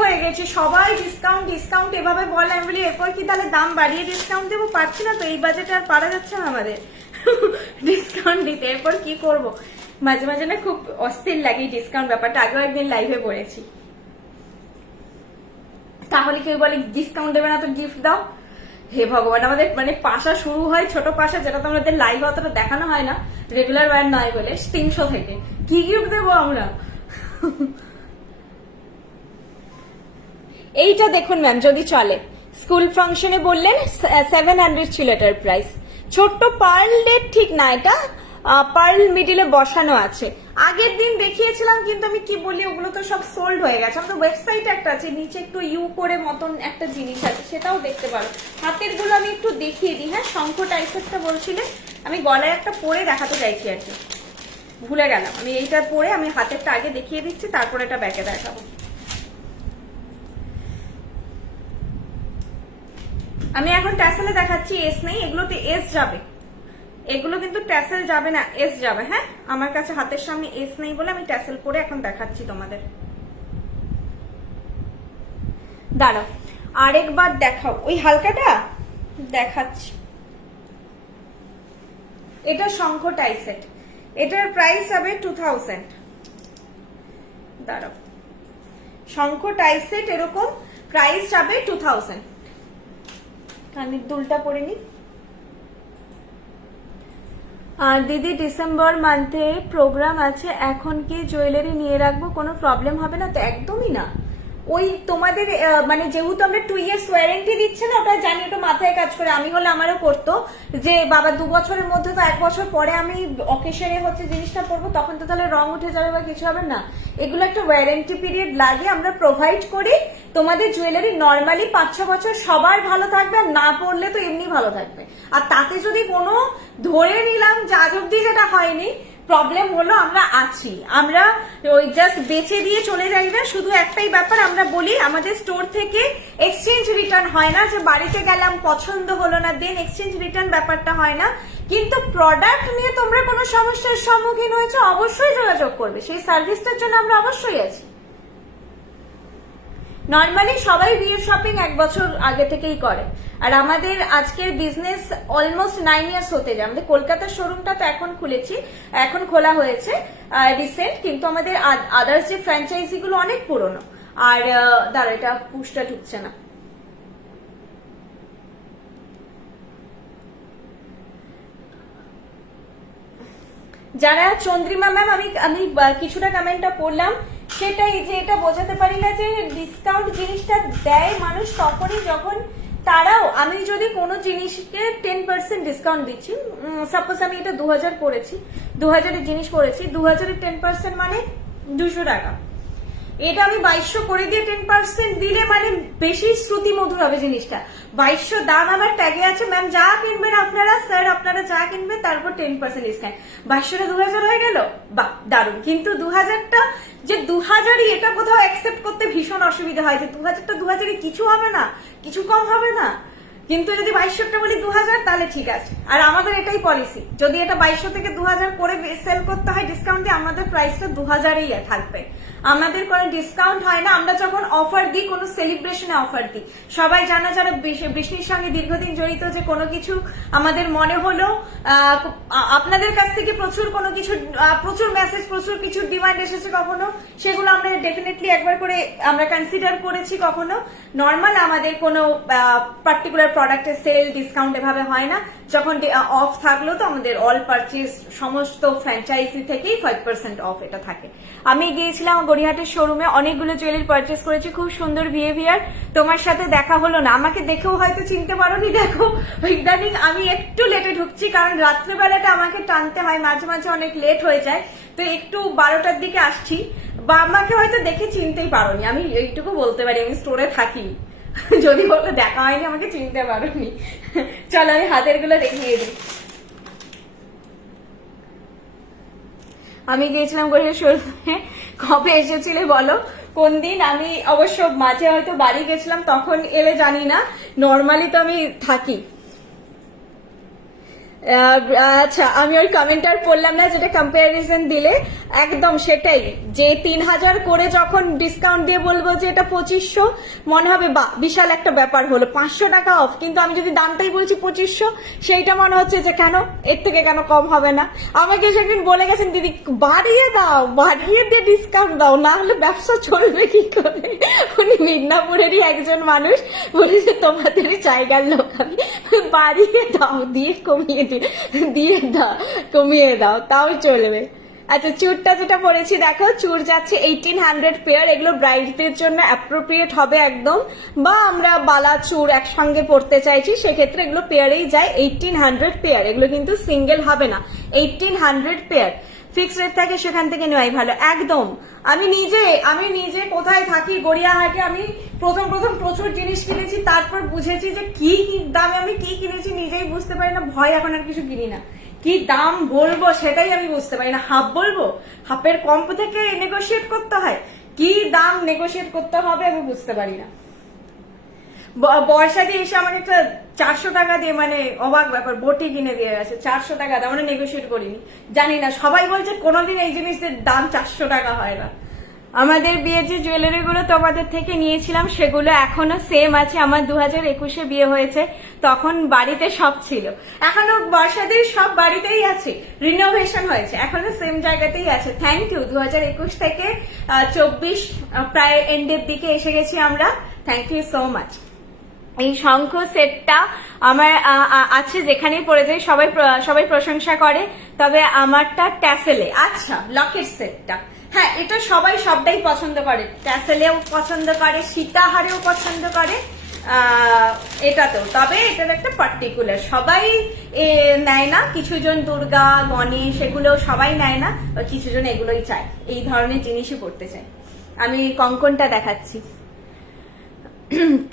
হয়ে গেছি। সবাই ডিসকাউন্ট এভাবে বলে, আমি বলি এরপর কি তাহলে দাম বাড়িয়ে ডিসকাউন্ট দেবো? পারছি না তো, এই বাজেটে আর পারা যাচ্ছে না আমাদের ডিসকাউন্ট দিতে, এরপর কি করব? মাঝে মাঝে না খুব অস্থির লাগে ডিসকাউন্ট ব্যাপারটা। আগেও একদিন লাইভে পড়েছি, তাহলে কেউ বলে ডিসকাউন্ট দেবে না তো গিফট দাও। হে ভগবান, আমাদের মানে পাশা শুরু হয় ছোট পাশা, যেটা তো আমাদের লাইভ অতটা দেখানো হয় না, রেগুলার ওয়ার নয় বলে, 300 থেকে কি গিফট দেবো আমরা? এইটা দেখুন ম্যাম যদি চলে, স্কুল ফাংশনে বললেন 700 ছিল এটার প্রাইস। ছোট্ট পার্ল ডেট ঠিক না, এটা পার্ল মিডিলে বসানো আছে। আগের দিন দেখিয়েছিলাম, কিন্তু আমি কি বলি ওগুলো তো সব সোল্ড হয়ে গেছে। আমাদের ওয়েবসাইট একটা আছে, নিচে একটু ইউ করে মতন একটা জিনিস আছে, সেটাও দেখতে পারো। হাতের গুলো আমি একটু দেখিয়ে দিই। হ্যাঁ শঙ্খ টাইপেরটা বলছিলে, আমি গলায় একটা পরে দেখাতে চাইছি আর কি, ভুলে গেলাম। আমি এইটা পরে আমি হাতেরটা আগে দেখিয়ে দিচ্ছি, তারপরে এটা ব্যাকে দেখাবো। আমি এখন ট্যাসেলে দেখাচ্ছি, এস নেই, এগুলোতে এস যাবে। এগুলো কিন্তু ট্যাসেল যাবে না, এস যাবে। হ্যাঁ, আমার কাছে হাতের সামনে এস নেই বলে আমি ট্যাসেল পরে এখন দেখাচ্ছি তোমাদের। দাঁড়াও আরেকবার দেখাও, ওই হালকাটা দেখাচ্ছি। এটা শঙ্খ টাই সেট, এটার প্রাইস হবে 2000। দাঁড়াও, শঙ্খ টাই সেট এরকম প্রাইস যাবে 2000। কানের দুলটা পরে নি। আর দিদি ডিসেম্বর মান্থে প্রোগ্রাম আছে, এখন কি জুয়েলারি নিয়ে রাখবো, কোনো প্রবলেম হবে না তো? একদমই না। ওই তোমাদের মানে যেহেতু আমরা 2 ইয়ার্স ওয়ারেন্টি দিচ্ছে না, ওটা জানি, ওটা মাথায় কাজ করে। আমি হলে আমারও করতো যে বাবা 2 বছরের মধ্যে তো 1 বছর পরে আমি অকেশনে হচ্ছে জিনিসটা পরবো, তখন তো তাহলে রং উঠে যাবে বা কিছু হবে না। এগুলো একটা ওয়ারেন্টি পিরিয়ড লাগে, আমরা প্রোভাইড করি। তোমাদের জুয়েলারি নর্মালি 5-6 বছর সবার ভালো থাকবে, আর না পড়লে তো এমনি ভালো থাকবে। আর তাতে যদি কোনো ধরে নিলাম যে আজ অব্দি যেটা হয়নি, প্রবলেম হলো আমরা আছি, আমরা ওই জাস্ট বেচে দিয়ে চলে যাই না। শুধু একটাই ব্যাপার আমরা বলি, আমাদের স্টোর থেকে এক্সচেঞ্জ রিটার্ন হয় না, যে বাড়িতে গেলাম পছন্দ হলো না দেন এক্সচেঞ্জ রিটার্ন ব্যাপারটা হয় না। কিন্তু প্রোডাক্ট নিয়ে তোমরা কোনো সমস্যার সম্মুখীন হয়েছে, অবশ্যই যোগাযোগ করবে, সেই সার্ভিসটার জন্য আমরা অবশ্যই আছি। নর্মালি সবাই বিয়ের শপিং 1 বছর আগে থেকেই করে, আর আমাদের আজকের বিজনেস অলমোস্ট 9 ইয়ার্স হতে যায়। আমাদের কলকাতার শোরুমটা তো এখন খুলেছি, এখন খোলা হয়েছে রিসেন্ট, কিন্তু আমাদের আদার্স যে ফ্র্যাঞ্চাইজি গুলো অনেক পুরনো। আর দাঁড়া, এটা পুশটা ঢুকছে না। যারা চন্দ্রিমা ম্যাম, আমি কিছুটা কমেন্টটা পড়লাম, সেটাই যে এটা বোঝাতে পারি না যে ডিসকাউন্ট জিনিসটা দেয় মানুষ তখনই যখন তারাও, আমি যদি কোনো জিনিসকে 10% ডিসকাউন্ট দিচ্ছি, সাপোজ আমি এটা 2000 পড়েছি, 2000 জিনিস পড়েছি, 2000 10% মানে 200 টাকা। এটা আমি 2200 করে দিয়ে 10% দিলে মানে বেশি শ্রুতি মধুর হবে জিনিসটা। 2200 দাম আমার ট্যাগে আছে, ম্যাম যা কিনবেন আপনারা, স্যার আপনারা যা কিনবেন তারপর 10% ডিসকাউন্ট। 2200টা 2000 হয়ে গেল, বা দারুন। কিন্তু 2000টা যে 2000ই, এটা কোথাও অ্যাকসেপ্ট করতে ভীষণ অসুবিধা হয় যে 2000টা 2000ই কিছু হবে না, কিছু কম হবে না। কিন্তু যদি 2200টা বলি 2000, তাহলে ঠিক আছে। আর আমাদের এটাই পলিসি, যদি এটা 2200 থেকে 2000 করে সেল করতে হয় ডিসকাউন্ট দিয়ে, আমাদের প্রাইসটা 2000ই থাকবে। আমাদের কোনো ডিসকাউন্ট হয় না। আমরা যখন অফার দিই, কোনো সেলিব্রেশনে অফার দিই, সবাই জানা যারা বৃষ্টির সঙ্গে দীর্ঘদিন জড়িত, যে কোনো কিছু আমাদের মনে হলো আপনাদের কাছ থেকে প্রচুর কোনো কিছু, প্রচুর মেসেজ, প্রচুর কিছু ডিমান্ড এসেছে, কখনো সেগুলো আমরা ডেফিনেটলি একবার করে আমরা কনসিডার করেছি। কখনো নর্মাল আমাদের কোনো পার্টিকুলার প্রোডাক্টের সেল ডিসকাউন্ট এভাবে হয় না। যখন অফ থাকলো তো আমাদের অল পারচেজ সমস্ত ফ্র্যাঞ্চাইজি থেকেই 5% অফ এটা থাকে। আমি গিয়েছিলাম গড়িয়াহাটের শোরুমে, অনেকগুলো জুয়েলারি পারচেস করেছি, খুব সুন্দর বিহেভিয়ার। তোমার সাথে দেখা হলো না, আমাকে দেখেও হয়তো চিনতে পারোনি। দেখো ইদানিং আমি একটু লেটে ঢুকছি, কারণ রাত্রেবেলাটা আমাকে টানতে হয়, মাঝে মাঝে অনেক লেট হয়ে যায়, তো একটু 12টার দিকে আসছি। বা আমাকে হয়তো দেখে চিনতেই পারোনি, আমি এইটুকু বলতে পারি, আমি স্টোরে থাকি। যদি বলতে দেখা হয়নি, আমাকে চিনতে পারোনি। চলো আমি হাতের গুলো দেখিয়ে দিই। আমি গিয়েছিলাম গড়িয়াহাট শোরুমে, কবে এসেছিলে বলো, কোন দিন? আমি অবশ্য মাঝে হয়তো বাড়ি গেছিলাম, তখন এলে জানি না, নর্মালি তো আমি থাকি। আচ্ছা, আমি ওই কমেন্টার পড়লাম না যেটা কম্পারিজন দিলে, একদম সেটাই, যে 3000 করে যখন ডিসকাউন্ট দিয়ে বলবো যে এটা 2500, মনে হবে বা বিশাল একটা ব্যাপার হলো, 500 টাকা অফ। কিন্তু আমি যদি দামটাই বলছি 2500, সেইটা মনে হচ্ছে যে কেন এর থেকে কেন কম হবে না। আমাকে সেদিন বলে গেছেন, দিদি বাড়িয়ে দাও, বাড়িয়ে দিয়ে ডিসকাউন্ট দাও, না হলে ব্যবসা চলবে কি করে। উনি মিদনাপুরেরই একজন মানুষ, বলেছে তোমাদেরই জায়গার লোক আমি, বাড়িয়ে দাও, দিয়ে কমিয়ে দিয়ে দাও, কমিয়ে দাও, তাও চলবে। আচ্ছা, চুরটা যেটা পরেছি দেখো, চুর যাচ্ছে 1800 পেয়ার। এগুলো ব্রাইডদের জন্য অ্যাপ্রোপ্রিয়েট হবে একদম, বা আমরা বালা চুর একসঙ্গে পরতে চাইছি, সেক্ষেত্রে এগুলো পেয়ারেই যায়। 1800 পেয়ার, এগুলো কিন্তু সিঙ্গেল হবে না। 1800 পেয়ার ফিক্স রেট থাকে, সেখান থেকে নেওয়াই ভালো একদম। আমি নিজে কোথায় থাকি, গড়িয়াহাটে, আমি প্রথম প্রচুর জিনিস কিনেছি, তারপর বুঝেছি যে কি দামে আমি কি কিনেছি নিজেই বুঝতে পারি না। ভয় এখন আর কিছু কিনি না, কি দাম বলবো সেটাই আমি বুঝতে পারি না। হাফ বলবো, হাফের কম থেকে নেগোশিয়েট করতে হয়, কি দাম নেগোশিয়েট করতে হবে আমি বুঝতে পারি না। বর্ষা দিয়ে এসে আমাকে একটা 400 টাকা দিয়ে, মানে অবাক ব্যাপার, বটি কিনে দিয়ে গেছে 400 টাকা দাম, মানে নেগোশিয়েট করিনি। জানি না, সবাই বলছে কোনোদিন এই জিনিসের দাম 400 টাকা হয় না। আমাদের বিয়ের যে জুয়েলারি গুলো তোমাদের থেকে নিয়েছিলাম সেগুলো এখনো সেম আছে। আমার 2021-এ বিয়ে হয়েছে, তখন বাড়িতে সব ছিল, এখনো বর্ষাদের সব বাড়িতেই আছে, রিনোভেশন হয়েছে, এখনো সেম জায়গাতেই আছে। Thank you. 2021 থেকে 24 প্রায় এন্ডের দিকে এসে গেছি আমরা। Thank you so much. এই শঙ্খ সেটটা আমার আছে, যেখানেই পড়ে যায় সবাই প্রশংসা করে, তবে আমারটা ট্যাসেলে। আচ্ছা, লকেট সেটটা, হ্যাঁ এটা সবাই সবটাই পছন্দ করে, ট্যাসেলেও পছন্দ করে, সীতাহারেও পছন্দ করে, এটাতেও। তবে এটার একটা পার্টিকুলার, সবাই নেয় না, কিছুজন দুর্গা গণেশ এগুলো সবাই নেয় না, কিছুজন এগুলোই চায়, এই ধরনের জিনিসই পড়তে চায়। আমি কঙ্কনটা দেখাচ্ছি,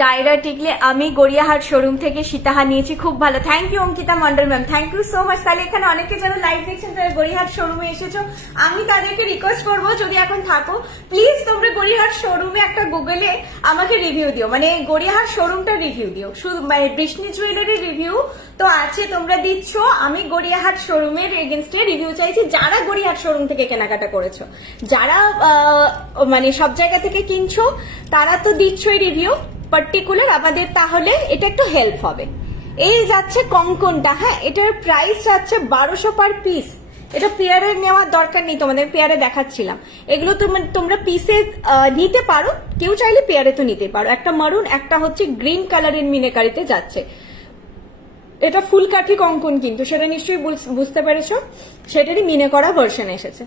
টাইরা টিকলে। আমি গড়িয়াহাট শোরুম থেকে সীতাহার নিয়েছি, খুব ভালো। Thank you Ankita Mondal ma'am, thank you so much. তাহলে এখানে অনেকে যারা লাইভ দেখছেন তারা গড়িয়াহাট শোরুমে এসেছো, আমি তাদেরকে রিকোয়েস্ট করবো যদি এখন থাকো প্লিজ তোমরা গড়িয়াহাট শোরুমে একটা গুগলে আমাকে রিভিউ দিও, মানে গড়িয়াহাট শোরুমটা রিভিউ দিও। শুধু বৃষ্ণি জুয়েলারি রিভিউ তো আছে, তোমরা দিচ্ছ, আমি গড়িয়াহাট শোরুমের এগেনস্টে রিভিউ চাইছি। যারা গড়িয়াহাট শোরুম থেকে কেনাকাটা করেছো, যারা মানে সব জায়গা থেকে কিনছো, তারা তো দিচ্ছই রিভিউ পার্টিকুলার আমাদের, তাহলে এটা একটু হেল্প হবে। এই যাচ্ছে কঙ্কনটা, হ্যাঁ এটার প্রাইস যাচ্ছে 1200 পার পিস। এটা পেয়ারে নেওয়ার দরকার নেই, তোমাদের পেয়ারে দেখাচ্ছিলাম। এগুলো তোমরা পিসে নিতে পারো, কেউ চাইলে পেয়ারে তো নিতে পারো। একটা মারুন, একটা হচ্ছে গ্রিন কালারের মিনেকারিতে যাচ্ছে। এটা ফুলকাঠি কঙ্কন, কিন্তু সেটা নিশ্চয়ই বুঝতে পেরেছো, সেটারই মিনে করা ভার্সন এসেছে।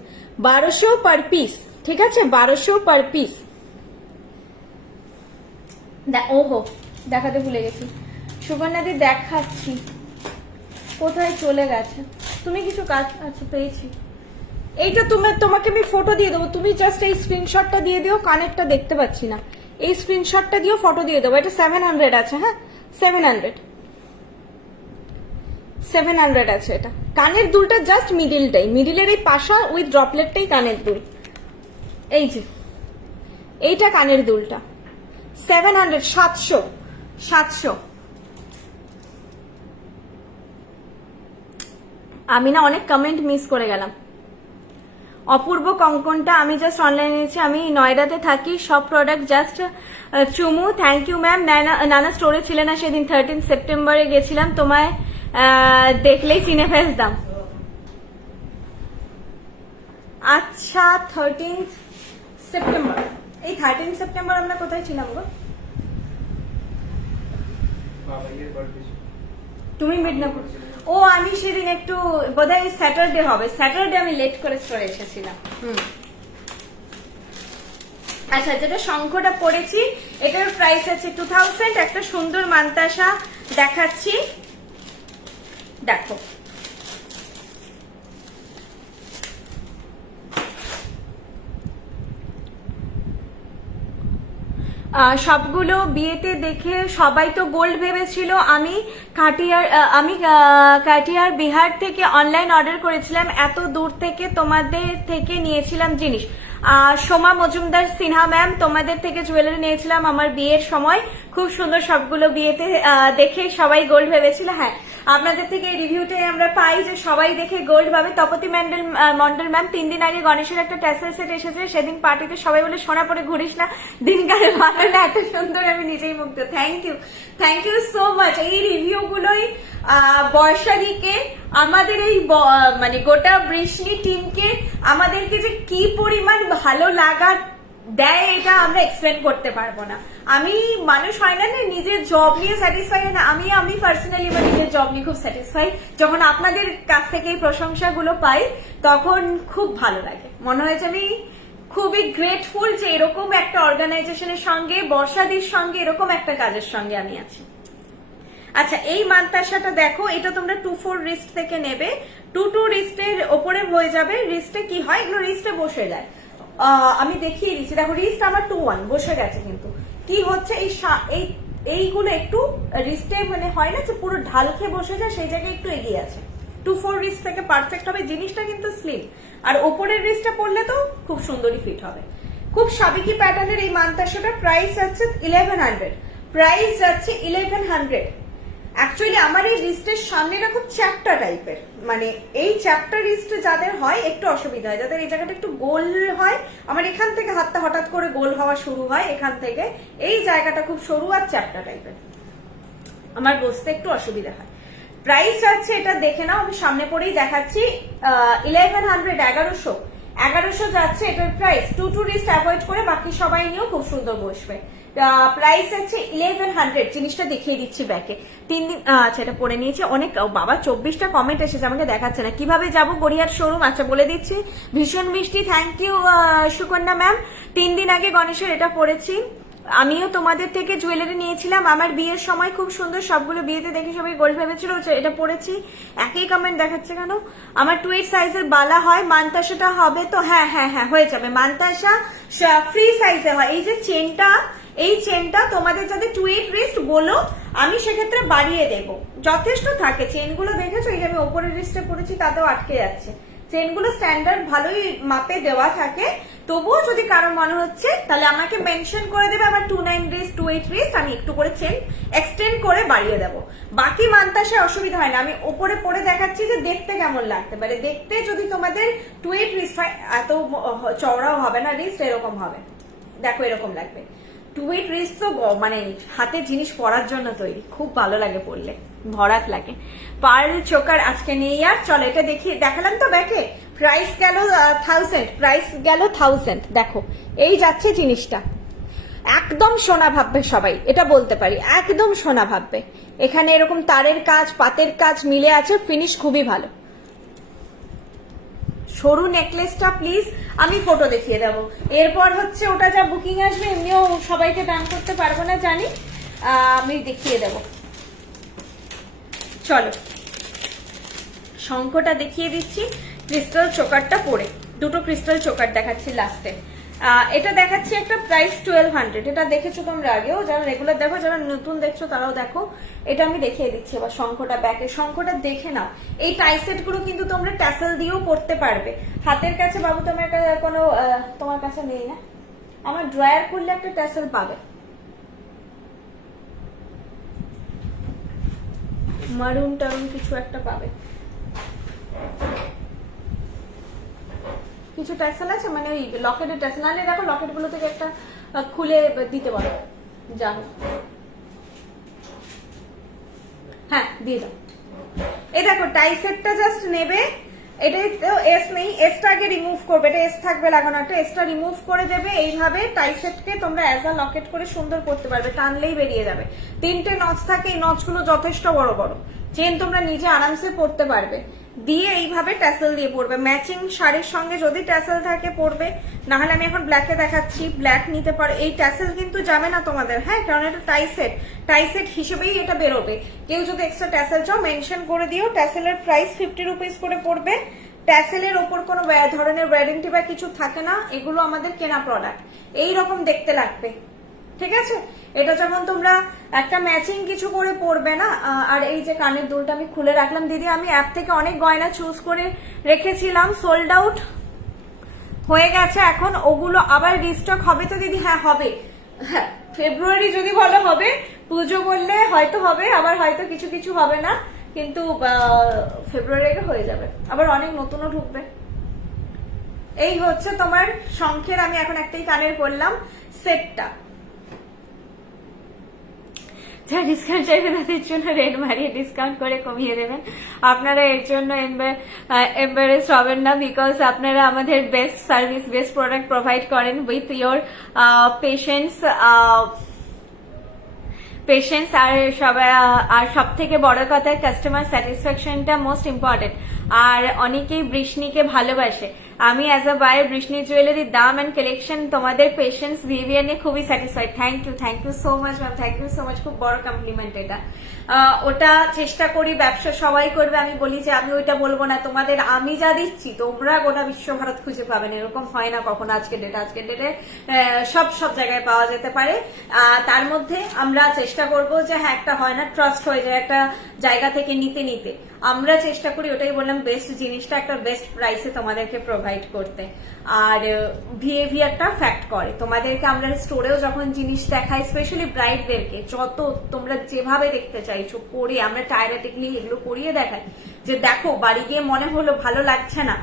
1200 পার পিস, ঠিক আছে, 1200 পার পিস। ওহো, দেখাতে ভুলে গেছি, সুবর্ণাদি দেখাচ্ছি, কোথায় চলে গেছে, তুমি কিছু কাজ, আচ্ছা পেয়েছি। এইটা তোমাকে আমি ফটো দিয়ে দেবো, তুমি জাস্ট এই স্ক্রিনশটটা দিয়ে দিও, কানেরটা দেখতে পাচ্ছি না, এই স্ক্রিনশটটা দিও, ফটো দিয়ে দেবো। এটা 700 আছে, হ্যাঁ 700 আছে। এটা কানের দুলটা জাস্ট মিডিলটাই, মিডিলের এই পাশা উইথ ড্রপলেটটাই কানের দুল। এই যে এইটা কানের দুলটা 700, 700। আমি না অনেক কমেন্ট মিস করে গেলাম। অপূর্ব কঙ্কনটা আমি জাস্ট অনলাইনে নিয়েছি, আমি নয়ডাতে থাকি, সব প্রোডাক্ট জাস্ট চুমু। Thank you ma'am. নানা স্টোরে ছিল না সেদিন, 13 সেপ্টেম্বরে গেছিলাম, তোমায় দেখলেই চিনে ফেলতাম। আচ্ছা 13 সেপ্টেম্বর, এই 13 সেপ্টেম্বর আমরা কোথায় ছিলাম গো? তুমি মিডনাপুর। ও আমি সেদিন একটু বোধহয় স্যাটারডে হবে, স্যাটারডে আমি লেট করে স্টোরে এসেছিলাম। আচ্ছা, যেটা শঙ্খটা পড়েছি এটার প্রাইস আছে 2000। একটা সুন্দর মান্তাসা দেখাচ্ছি, দেখো সবগুলো বিয়েতে দেখে সবাই তো গোল্ড ভেবেছিল। আমি কাটিয়ার বিহার থেকে অনলাইন অর্ডার করেছিলাম, এত দূর থেকে তোমাদের থেকে নিয়েছিলাম জিনিস। সোমা মজুমদার সিনহা ম্যাম, তোমাদের থেকে জুয়েলারি নিয়েছিলাম আমার বিয়ের সময়, খুব সুন্দর, সবগুলো বিয়েতে দেখে সবাই গোল্ড ভেবেছিল। হ্যাঁ, আপনাদের থেকে এই রিভিউটাই আমরা পাই যে সবাই দেখে গোল্ড ভাবে। তপতি মন্ডল ম্যাম, 3 দিন আগে গণেশের একটা ট্যাসেল সেট এসেছে, সেদিন পার্টিতে সবাই বলে সোনা পরে ঘুরিস না, দিনকালে ভালো না, এত সুন্দর, আমি নিজেই মুগ্ধ। Thank you so much. এই রিভিউ গুলোই বর্ষাদিকে, আমাদের এই মানে গোটা বৃষ্ণি টিমকে আমাদেরকে যে কি পরিমাণ ভালো লাগা দেয় এটা আমরা এক্সপ্লেন করতে পারবো না। আমি মানুষ হয় না নিজের জব নিয়ে স্যাটিসফাই না, আমি পার্সোনালি আমার নিজের জব নিয়ে খুব স্যাটিসফাই। যখন আপনাদের কাছ থেকে এই প্রশংসাগুলো পাই তখন খুব ভালো লাগে, মনে হয়েছে আমি খুবই গ্রেটফুল যে এরকম একটা অর্গানাইজেশনের সঙ্গে, বর্ষাদির সঙ্গে, এরকম একটা কাজের সঙ্গে আমি আছি। আচ্ছা, এই মান্তাসাটা দেখো, এটা তোমরা 2-4 রিস্ট থেকে নেবে, 2-2 রিস্টের ওপরে হয়ে যাবে। রিস্টে কি হয়, এগুলো রিস্টে বসে যায়, আমি দেখিয়ে দিচ্ছি, দেখো রিস্ট আমার 2-1 বসে গেছে, কিন্তু কি হচ্ছে এইগুলো একটু রিস্টে মানে হয় না যে পুরো ঢাল খেয়ে বসে যায়, সেই জায়গায় একটু এগিয়ে আছে। 2-4 রিস্ট থেকে পারফেক্ট হবে, জিনিসটা কিন্তু স্লিম, আর ওপরের রিস্টটা পড়লে তো খুব সুন্দরই ফিট হবে। খুব সাবেকি প্যাটার্নের এই মান্তাসাটা প্রাইস আছে 1100। প্রাইস যাচ্ছে 1100। অ্যাকচুয়ালি আমার এই রিস্টের সামনেটা খুব চ্যাপ্টা টাইপের, মানে এই চ্যাপ্টা রিস্ট যাদের হয় একটু অসুবিধা হয়, যাদের এই জায়গাটা একটু গোল হয়, আমার এখান থেকে হাতটা হঠাৎ করে গোল হওয়া শুরু হয়, এখান থেকে এই জায়গাটা খুব সরু আর চ্যাপ্টা টাইপের, আমার বসতে একটু অসুবিধা হয়। প্রাইস আছে এটা দেখে নাও, আমি সামনে পরেই দেখাচ্ছি। 1100, 1100 যাচ্ছে এটার প্রাইস। টু রিস্ট অ্যাভয়েড করে বাকি সবাই নিয়েও খুব সুন্দর বসবে। প্রাইস আছে 1100। জিনিসটা দেখিয়ে দিচ্ছি ব্যাকে। 3 দিন আচ্ছা এটা পরে নিয়েছি অনেক। বাবা 24টা কমেন্ট এসেছে, আমাকে দেখাচ্ছে না। কিভাবে যাব গড়িয়ার শোরুম? আচ্ছা বলে দিচ্ছি, ভীষণ মিষ্টি, থ্যাংক ইউ সুকন্যা ম্যাম। 3 দিন আগে গণেশের এটা পরেছি। আমিও তোমাদের থেকে জুয়েলারি নিয়েছিলাম আমার বিয়ের সময়, খুব সুন্দর, সবগুলো বিয়েতে দেখে সবাই গোল্ড ভেবেছিল, এটা পরেছি। একই কমেন্ট দেখাচ্ছে কেন? আমার 28 সাইজের বালা হয়, মানতাসাটা হবে তো? হ্যাঁ হ্যাঁ হ্যাঁ হয়ে যাবে। মানতাসা ফ্রি সাইজে হয়। এই যে চেনটা, এই চেনটা তোমাদের যাদের 28 রিস্ট বলো, আমি সেক্ষেত্রে বাড়িয়ে দেব, যথেষ্ট থাকে। চেনগুলো দেখেছো, এই যে আমি ওপরের রিস্টে পড়েছি তাতেও আটকে যাচ্ছে। চেনগুলো স্ট্যান্ডার্ড ভালোই মাপে দেওয়া থাকে, তবুও যদি কারো মনে হচ্ছে তাহলে আমাকে মেনশন করে দেবে। আমার 29 রিস্ট, 28 রিস্ট, আমি একটু করে চেন এক্সটেন্ড করে বাড়িয়ে দেবো। বাকি মানতাসে অসুবিধা হয় না। আমি ওপরে পরে দেখাচ্ছি যে দেখতে কেমন লাগতে পারে। দেখতে যদি তোমাদের 28 রিস্ট হয়, এত চওড়াও হবে না রিস্ট, এরকম হবে, দেখো এরকম লাগবে। 28 রিস্ট তো মানে হাতে জিনিস পরার জন্য তৈরি, খুব ভালো লাগে পরলে, ভরাট লাগে। পার্ল চোকার আজকে নেই আর। চলো এটা দেখালাম তো ব্যাকে। প্রাইস গেল 1000, প্রাইস গেল 1000। দেখো এই যাচ্ছে জিনিসটা, একদম সোনা ভাববে সবাই, এটা বলতে পারি, একদম সোনা ভাববে। এখানে এরকম তারের কাজ, পাতের কাজ মিলে আছে, ফিনিশ খুবই ভালো। সরু নেকলেসটা প্লিজ আমি ফটো দেখিয়ে দেবো। এরপর হচ্ছে ওটা যা বুকিং আসবে, এমনিও সবাইকে দান করতে পারবো না জানি, আমি দেখিয়ে দেবো। চলো শঙ্খটা দেখিয়ে দিচ্ছি, ক্রিস্টাল চোকারটা পরে, দুটো ক্রিস্টাল চোকার দেখাচ্ছি লাস্টে। এটা দেখাচ্ছি একটা প্রাইস 1200। এটা দেখেছো তোমরা আগেও, যারা রেগুলার দেখো, যারা নতুন দেখছো তারাও দেখো। এটা আমি দেখিয়ে দিচ্ছি এবার শঙ্খটা ব্যাকে। শঙ্খটা দেখে নাও। এই টাইসেট গুলো কিন্তু তোমরা ট্যাসেল দিয়েও করতে পারবে। হাতের কাছে বাবু তোমার কোনো তোমার কাছে নেই না? আমার ড্রয়ার খুললে একটা ট্যাসেল পাবে, মারুন টারুন কিছু একটা পাবে। কিছু ট্যাসেল আছে, মানে ওই লকেটের ট্যাসেল, নাহলে দেখো লকেট গুলো থেকে একটা খুলে দিতে পারো, জানো। হ্যাঁ দিয়ে দাও। এই দেখো টাইসেটটা জাস্ট নেবে, এটাই তো এস নেই, এসটা আগে রিমুভ করবে, এটা এস থাকবে লাগানো, একটা এসটা রিমুভ করে দেবে। এইভাবে টাইসেটকে তোমরা অ্যাজ আ লকেট করে সুন্দর করতে পারবে, টানলেই বেরিয়ে যাবে। 3টে নচ থাকে, এই নচগুলো যথেষ্ট বড় বড়, চেন তোমরা নিজে আরামসে পরতে পারবে। দিয়ে এইভাবে ট্যাসেল দিয়ে পরবে, ম্যাচিং শাড়ির সঙ্গে যদি ট্যাসেল থাকে পরবে, না হলে আমি এখন ব্ল্যাকে দেখাচ্ছি, ব্ল্যাক নিতে পারো। এই ট্যাসেল কিন্তু যাবে না তোমাদের, হ্যাঁ, কারণ এটা টাইসেট হিসেবেই এটা বেরোবে। কেউ যদি এক্সট্রা ট্যাসেল চাও মেনশন করে দিও। ট্যাসেলের প্রাইস 50 রুপিস করে পড়বে। ট্যাসেলের ওপর কোনো ধরনের ওয়ারেন্টি বা কিছু থাকে না, এগুলো আমাদের কেনা প্রোডাক্ট। এইরকম দেখতে লাগবে, ঠিক আছে? এটা যখন তোমরা একটা ম্যাচিং কিছু করে পরবে না। আর এই যে কানের দুলটা আমি খুলে রাখলাম দিদি, আমি অ্যাপ থেকে অনেক গয়না চুজ করে রেখেছিলাম, সোল্ড আউট হয়ে গেছে এখন। ওগুলো আবার রিস্টক হবে তো দিদি? হ্যাঁ হবে, হ্যাঁ ফেব্রুয়ারি যদি বলো হবে, পুজো বললে হয়তো হবে, আবার হয়তো কিছু কিছু হবে না, কিন্তু ফেব্রুয়ারি আগে হয়ে যাবে, আবার অনেক নতুনও ঢুকবে। এই হচ্ছে তোমার শঙ্খের, আমি এখন একটাই কানের পরলাম সেটটা। যা ডিসকাউন্ট চাইবে তাদের জন্য রেট মারিয়ে ডিসকাউন্ট করে কমিয়ে দেবেন। আপনারা এর জন্য এম্বারেসড হবেন না, বিকজ আপনারা আমাদের best service, best product provide করেন উইথ ইয়োর পেশেন্স আর সবাই। আর সব থেকে বড় কথা, কাস্টমার স্যাটিসফ্যাকশনটা মোস্ট ইম্পর্টেন্ট। আর অনেকেই বৃষ্ণিকে ভালোবাসে। আমি অ্যাজ আ বায়ার বৃষ্ণি জুয়েলারির দাম অ্যান্ড কালেকশন, তোমাদের পেশেন্স বিহেভিয়ার নিয়ে খুবই satisfied. Thank you so much ma'am, thank you so much, খুব বড় কমপ্লিমেন্ট এটা। ওটা চেষ্টা করি, ব্যবসা সবাই করবে, আমি বলি যে আমি ওইটা বলবো না। তোমাদের আমি যা দিচ্ছি তোমরা গোটা বিশ্বভারত খুঁজে পাবেন, এরকম হয় না কখনো। আজকের ডেটে সব জায়গায় পাওয়া যেতে পারে। তার মধ্যে আমরা চেষ্টা করব যে হ্যাঁ, একটা হয় না ট্রাস্ট হয়ে যায় একটা জায়গা থেকে নিতে নিতে, আমরা চেষ্টা করি, ওটাই বললাম, বেস্ট জিনিসটা একটা বেস্ট প্রাইসে তোমাদেরকে প্রোভাইড প্রোভাইড করতে। আর বিহেভিয়ারটা ফ্যাক্ট করে। তোমাদেরকে আমরা স্টোরেও যখন জিনিস দেখাই, স্পেশালি ব্রাইডদেরকে, যত তোমরা যেভাবে দেখতে চাইছো পরে আমরা টায়ারেটিকলি এগুলো করিয়ে দেখাই, যে দেখো বাড়ি গিয়ে মনে হলো ভালো লাগছে না।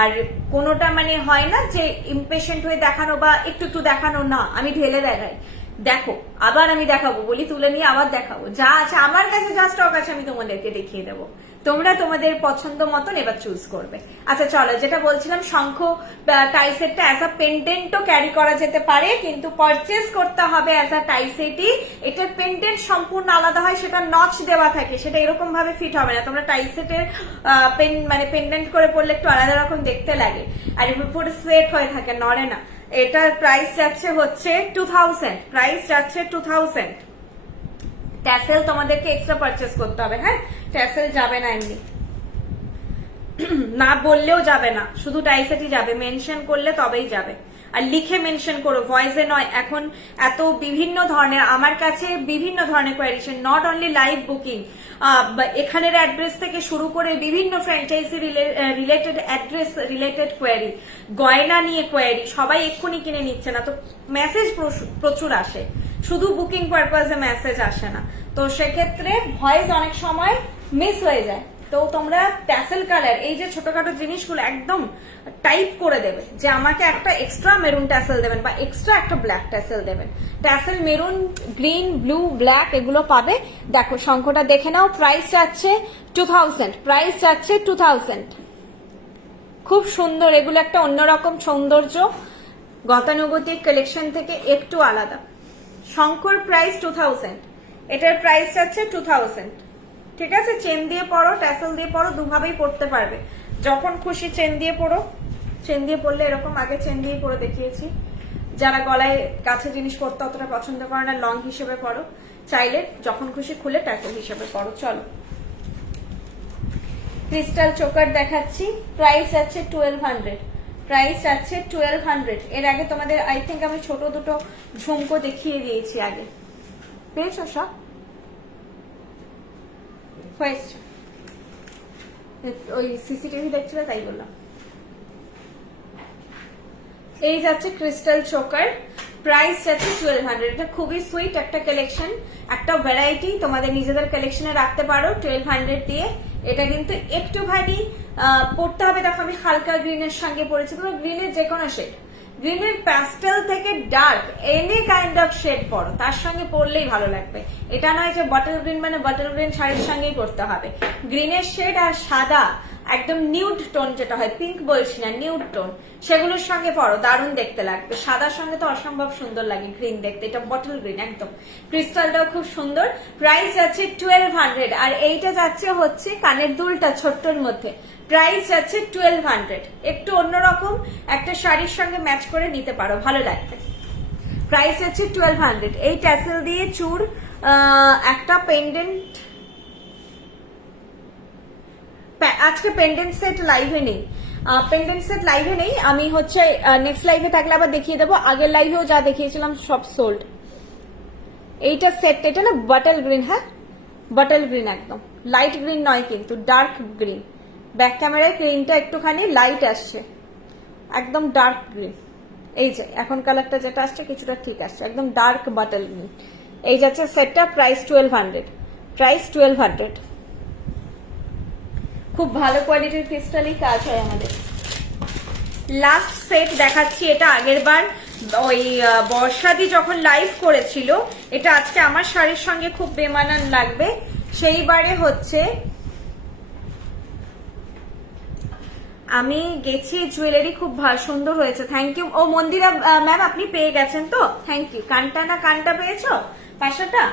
আর কোনোটা মানে হয় না যে ইমপেশেন্ট হয়ে দেখানো বা একটু একটু দেখানো, না, আমি ঢেলে দেখাই, দেখো আবার আমি দেখাবো বলি, তুলে নিয়ে আবার দেখাবো, যা আছে আমার কাছে, যা স্টক আছে আমি তোমাদেরকে দেখিয়ে দেবো। তোমরা তোমাদের পছন্দ মতন এবার চুজ করবে। আচ্ছা চলো, যেটা বলছিলাম, শঙ্খ টাই সেটটা অ্যাজ আ পেন্ডেন্টও ক্যারি করা যেতে পারে, কিন্তু পারচেস করতে হবে অ্যাজ আ টাই সেটই। এটার পেন্ডেন্ট সম্পূর্ণ আলাদা হয়, সেটা নচ দেওয়া থাকে, সেটা এরকম ভাবে ফিট হবে না। তোমরা টাই সেটের মানে পেন্ডেন্ট করে পড়লে একটু আলাদা রকম দেখতে লাগে, আর পুরো সেট হয়ে থাকে, নড়ে না। এটার প্রাইস যাচ্ছে হচ্ছে 2000, প্রাইস যাচ্ছে 2000। ট্যাসেল তোমাদেরকে এক্সট্রা পারচেস করতে হবে, হ্যাঁ, ট্যাসেল যাবে না এমনি, না বললেও যাবে না, শুধু টাইসেটই যাবে, মেনশন করলে তবেই যাবে। আর লিখে মেনশন করো, ভয়েসে নয়। এখন এত বিভিন্ন ধরনের, আমার কাছে বিভিন্ন ধরনের কোয়ারিশন, নট অনলি লাইভ বুকিং, এখানের অ্যাড্রেস থেকে শুরু করে বিভিন্ন franchise related address related query, গয়না নিয়ে কোয়ারি, সবাই এক্ষুনি কিনে নিচ্ছে না, তো মেসেজ প্রচুর আসে, শুধু বুকিং পারপাজে মেসেজ আসে না, তো সেক্ষেত্রে ভয়েস অনেক সময় মিস হয়ে যায়। তো তোমরা ট্যাসেল কালার, এই যে ছোটখাটো জিনিসগুলো একদম টাইপ করে দেবে যে আমাকে একটা এক্সট্রা মেরুন ট্যাসেল দেবেন বা এক্সট্রা একটা ব্ল্যাক ট্যাসেল দেবেন। Tassel maroon, green, blue, black এগুলো পাবে। দেখো শঙ্খটা দেখে নাও, প্রাইস যাচ্ছে 2000, প্রাইস যাচ্ছে 2000। খুব সুন্দর, এগুলো একটা অন্যরকম সৌন্দর্য, গতানুগতিক কালেকশন থেকে একটু আলাদা। শঙ্কর প্রাইস 2000, এটার প্রাইস যাচ্ছে 2000। ঠিক আছে, চেন দিয়ে পরো, ট্যাসেল দিয়ে পরো, দুভাবেই পরতে পারবে। যখন খুশি চেন দিয়ে পরো, চেন দিয়ে পরলে এরকম, আগে চেন দিয়ে পরে দেখিয়েছি। যারা গলায় কাছে জিনিস পরতে অতটা পছন্দ করে না, লং হিসেবে পরো, চাইলে যখন খুশি খুলে ট্যাসেল হিসেবে পরো। চলো, ক্রিস্টাল চোকার দেখাচ্ছি, প্রাইস যাচ্ছে 1200, প্রাইস যাচ্ছে 1200। এর আগে তোমাদের আই থিঙ্ক আমি ছোট দুটো ঝুমকো দেখিয়ে দিয়েছি আগে, পেয়েছো সব? হয়েছে, ওই সিসিটিভি দেখছিল তাই বললাম। এই যাচ্ছে ক্রিস্টাল চোকার, প্রাইস যাচ্ছে 1200। এটা খুবই সুইট একটা কালেকশন, একটা ভ্যারাইটি তোমাদের নিজেদের কালেকশনে রাখতে পারো 1200 দিয়ে। এটা কিন্তু একটুখানি পড়তে হবে। দেখো আমি হালকা গ্রিনের সঙ্গে পরেছি, তোমরা গ্রিনের যে কোনো শেড, গ্রিনের প্যাস্টেল থেকে dark any kind of shade পরো, তার সঙ্গে পরলেই ভালো লাগবে। এটা নয় যে বটল গ্রিন মানে বটল গ্রিন শাড়ির সঙ্গেই পরতে হবে। গ্রিনের শেড আর সাদা, একদম নিউড টোন যেটা হয়, পিঙ্ক বলছি না, নিউড টোন, সেগুলোর সঙ্গে পরো, দারুণ দেখতে লাগবে। সাদার সঙ্গে তো অসম্ভব সুন্দর লাগে গ্রিন দেখতে, এটা বটল গ্রিন একদম। ক্রিস্টালটাও খুব সুন্দর, প্রাইস যাচ্ছে 1200। আর এইটা যাচ্ছে হচ্ছে কানের দুলটা ছোট্টর মধ্যে, প্রাইস যাচ্ছে 1200। একটু অন্যরকম একটা শাড়ির সঙ্গে ম্যাচ করে নিতে পারো, ভালো লাগবে। প্রাইস যাচ্ছে 1200। এই ট্যাসেল দিয়ে চুর, একটা পেন্ডেন্ট, আজকে পেন্ডেন্ট সেট লাইভে নেই, পেন্ডেন্ট সেট লাইভে নেই। আমি হচ্ছে নেক্সট লাইভে থাকলে আবার দেখিয়ে দেবো। আগের লাইভেও যা দেখিয়েছিলাম সব সোল্ড। এইটা সেট, এটা না বটল গ্রিন, হ্যাঁ বটল গ্রিন, একদম লাইট গ্রিন নয় কিন্তু ডার্ক গ্রিন। ব্যাক ক্যামেরায় গ্রিনটা একটুখানি লাইট আসছে, একদম ডার্ক গ্রিন। এই যে এখন কালারটা যেটা আসছে কিছুটা ঠিক আসছে, একদম ডার্ক বটল গ্রিন। এই যাচ্ছে সেটটা, প্রাইস 1200, প্রাইস 1200। খুব ভালো কোয়ালিটির ক্রিস্টালই কাজ হয় আমাদের। লাস্ট সেট দেখাচ্ছি, এটা আগের বার ওই বর্ষাদি যখন লাইভ করেছিল, এটা আজকে আমার শাড়ির সঙ্গে খুব বেমানান লাগবে। সেইবারে হচ্ছে আমি গেছি, জুয়েলারি খুব সুন্দর হয়েছে, থ্যাংক ইউ। ও মন্দিরা ম্যাম আপনি পেয়ে গেছেন তো, থ্যাংক ইউ। কানটা না কানটা পেয়েছো, পাশাটা।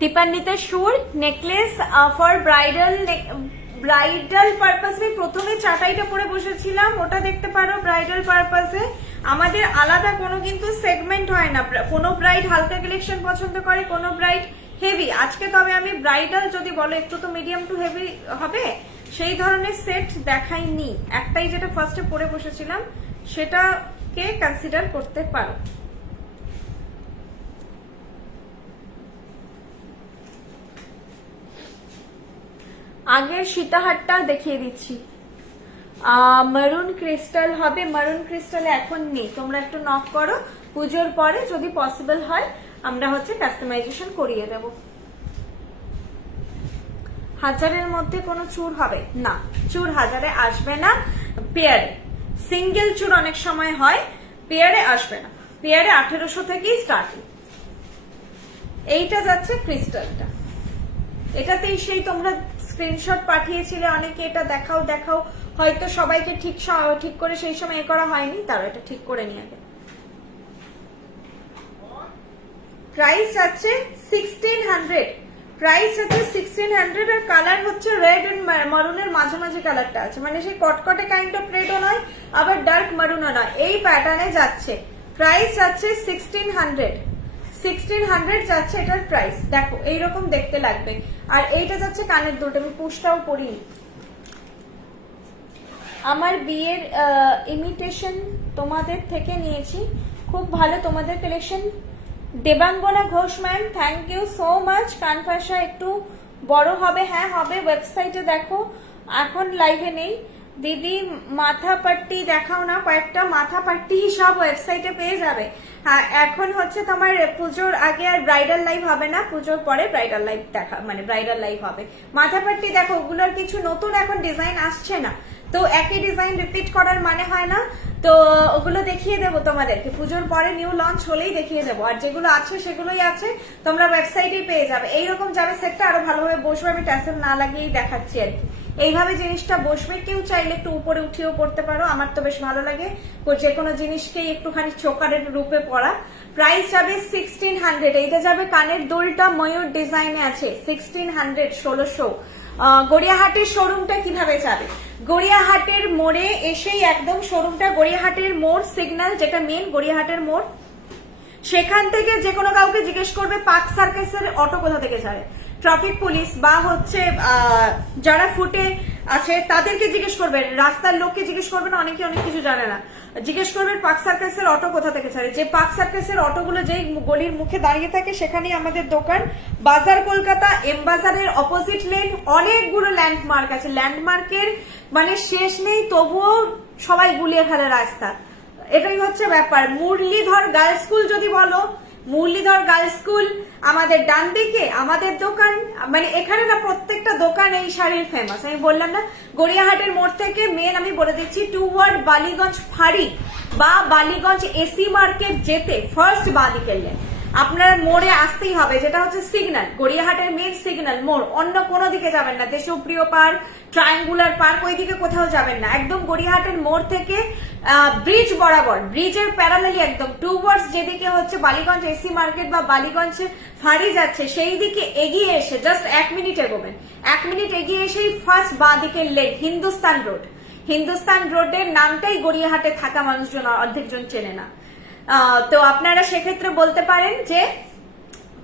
দীপান্বিতা সুর নেকলেস ফর ব্রাইডাল পারপাস। আমি প্রথমে চাটাইটা পরে বসেছিলাম, ওটা দেখতে পারো ব্রাইডাল পারপাসে। আমাদের আলাদা কোনো কিন্তু সেগমেন্ট হয় না, কোনো ব্রাইড হালকা কালেকশন পছন্দ করে, কোনো ব্রাইড হেভি। আজকে তবে আমি ব্রাইডাল যদি বলো একটু তো মিডিয়াম টু হেভি হবে, সেই ধরনের সেট দেখাইনি। একটাই যেটা ফার্স্টে পরে বসেছিলাম সেটাকে কনসিডার করতে পারো। আগের সীতাহারটা দেখিয়ে দিচ্ছি। মারুন ক্রিস্টাল হবে, মারুন ক্রিস্টাল এখন নেই, তোমরা একটু নক করো, পুজোর পরে যদি পসিবল হয় আমরা হচ্ছে কাস্টমাইজেশন করিয়ে দেব। 1000-এর মধ্যে কোনো চুর হবে না, চুর 1000-এ আসবে না, পেয়ারে সিঙ্গেল চুর অনেক সময় হয়, পেয়ারে আসবে না, পেয়ারে 1800 থেকেই স্টার্টিং। এইটা যাচ্ছে ক্রিস্টালটা, এটাতেই সেই তোমরা স্ক্রিনশট পাঠিয়েছিলে অনেকে, এটা দেখাও দেখাও, হয়তো সবাইকে ঠিক করে সেই সময় এ করা হয়নি, তারা এটা ঠিক করে নিয়ে আগে। প্রাইস আছে 1600, প্রাইস আছে 1600, আর কালার হচ্ছে রেড এন্ড মারুনের মাঝামাঝি কালারটা আছে, মানে সেই কটকটে কাইন্ড অফ রেডও নয় আবার ডার্ক মারুনও নয়, এই প্যাটার্নে যাচ্ছে। প্রাইস আছে 1600 যাচ্ছে এটার প্রাইস। দেখো এইরকম দেখতে লাগবে, আর এইটা যাচ্ছে কানের দুটো, আমি পুশটাও পরিনি। আমার বিয়ের ইমিটেশন তোমাদের থেকে নিয়েছি, খুব ভালো তোমাদের collection. Debangana Ghosh ma'am, thank you so much. কানপাশা একটু বড় হবে, হ্যাঁ হবে, ওয়েবসাইটে দেখো, এখন লাইভে নেই। দিদি মাথা পাট্টি দেখাও না, কয়েকটা মাথা পাট্টি সব ওয়েবসাইটে পেয়ে যাবে। হ্যাঁ এখন হচ্ছে তোমার পুজোর আগে আর ব্রাইডাল লাইভ হবে না, পুজোর পরে ব্রাইডাল লাইভ দেখা, মানে ব্রাইডাল লাইভ হবে। মাথা পাট্টি দেখো, ওগুলোর কিছু নতুন এখন ডিজাইন আসছে না, তো একই ডিজাইন রিপিট করার মানে হয় না, তো ওগুলো দেখিয়ে দেবো তোমাদেরকে, পুজোর পরে নিউ লঞ্চ হলেই দেখিয়ে দেবো, আর যেগুলো আছে সেগুলোই আছে, তোমরা ওয়েবসাইটেই পেয়ে যাবে। এইরকম যাবে সেটটা, আরো ভালোভাবে বসবে, আমি ট্যাসেল না লাগিয়েই দেখাচ্ছি আর কি। এইভাবে জিনিসটা বসবে, কেউ চাইলে একটু উপরে উঠিয়েও পড়তে পারো, আমার তো বেশ ভালো লাগে যে কোনো জিনিসকেই একটুখানি চোকারের রূপে পড়া। প্রাইস যাবে 1600, এইটা যাবে কানের দুলটা ময়ূর ডিজাইনে আছে 1600, 1600। গড়িয়াহাটের শোরুমটা কিভাবে যাবে? গড়িয়াহাটের মোড়ে এসেই একদম শোরুমটা, গড়িয়াহাটের মোড় সিগন্যাল যেটা মেন গড়িয়াহাটের মোড়, সেখান থেকে যে কোনো কাউকে জিজ্ঞেস করবে পার্ক সার্কাসের অটো কোথা থেকে যায়, ট্রাফিক পুলিশ বা হচ্ছে যারা ফুটে আছে তাদেরকে জিজ্ঞেস করবেন, রাস্তার লোককে জিজ্ঞেস করবেন, অনেকে অনেক কিছু জানে না, জিজ্ঞেস করবেন পার্ক সার্কাসের অটো কোথা থেকে ছাড়ে। যে পার্ক সার্কাসের অটোগুলো যেই গলির মুখে দাঁড়িয়ে থাকে সেখানেই আমাদের দোকান। বাজার কলকাতা, এম বাজারের অপোজিট লেন, অনেকগুলো ল্যান্ডমার্ক আছে, ল্যান্ডমার্কের মানে শেষ নেই, তবুও সবাই গুলিয়ে ফেলে রাস্তা, এটাই হচ্ছে ব্যাপার। মুরলীধর গার্লস স্কুল যদি বলো, মুরলীধর গার্লস স্কুল আমাদের ডান দিকে, আমাদের দোকান, মানে এখানে না প্রত্যেকটা দোকান এই শাড়ির ফেমাস। আমি বললাম না, গড়িয়াহাটের মোড় থেকে মেন আমি বলে দিচ্ছি, টুওয়ার্ড বালিগঞ্জ ফাঁড়ি বা বালিগঞ্জ এসি মার্কেট যেতে ফার্স্ট বাঁ দিকের লেন, আপনার মোড়ে আসতেই হবে, যেটা হচ্ছে সিগন্যাল, গড়িয়াহাটের মেন সিগন্যাল মোড়, অন্য কোনো দিকে যাবেন না, দেশপ্রিয় পার্ক, ট্রায়াঙ্গুলার পার্ক, ওই দিকে কোথাও যাবেন না, একদম গড়িয়াহাটের মোড় থেকে ব্রিজ বরাবর, ব্রিজের প্যারালালি একদম টুওয়ার্ডস যেদিকে হচ্ছে বালিগঞ্জ এসি মার্কেট বা বালিগঞ্জ ফাঁড়ি যাচ্ছে, সেই দিকে এগিয়ে এসে জাস্ট 1 মিনিট এগোবেন, 1 মিনিট এগিয়ে এসেই ফার্স্ট বাঁ দিকের লেন হিন্দুস্তান রোড। হিন্দুস্তান রোডের নামটাই গড়িয়াহাটে থাকা মানুষজন অর্ধেকজন চেনে না, তো আপনারা সেক্ষেত্রে বলতে পারেন যে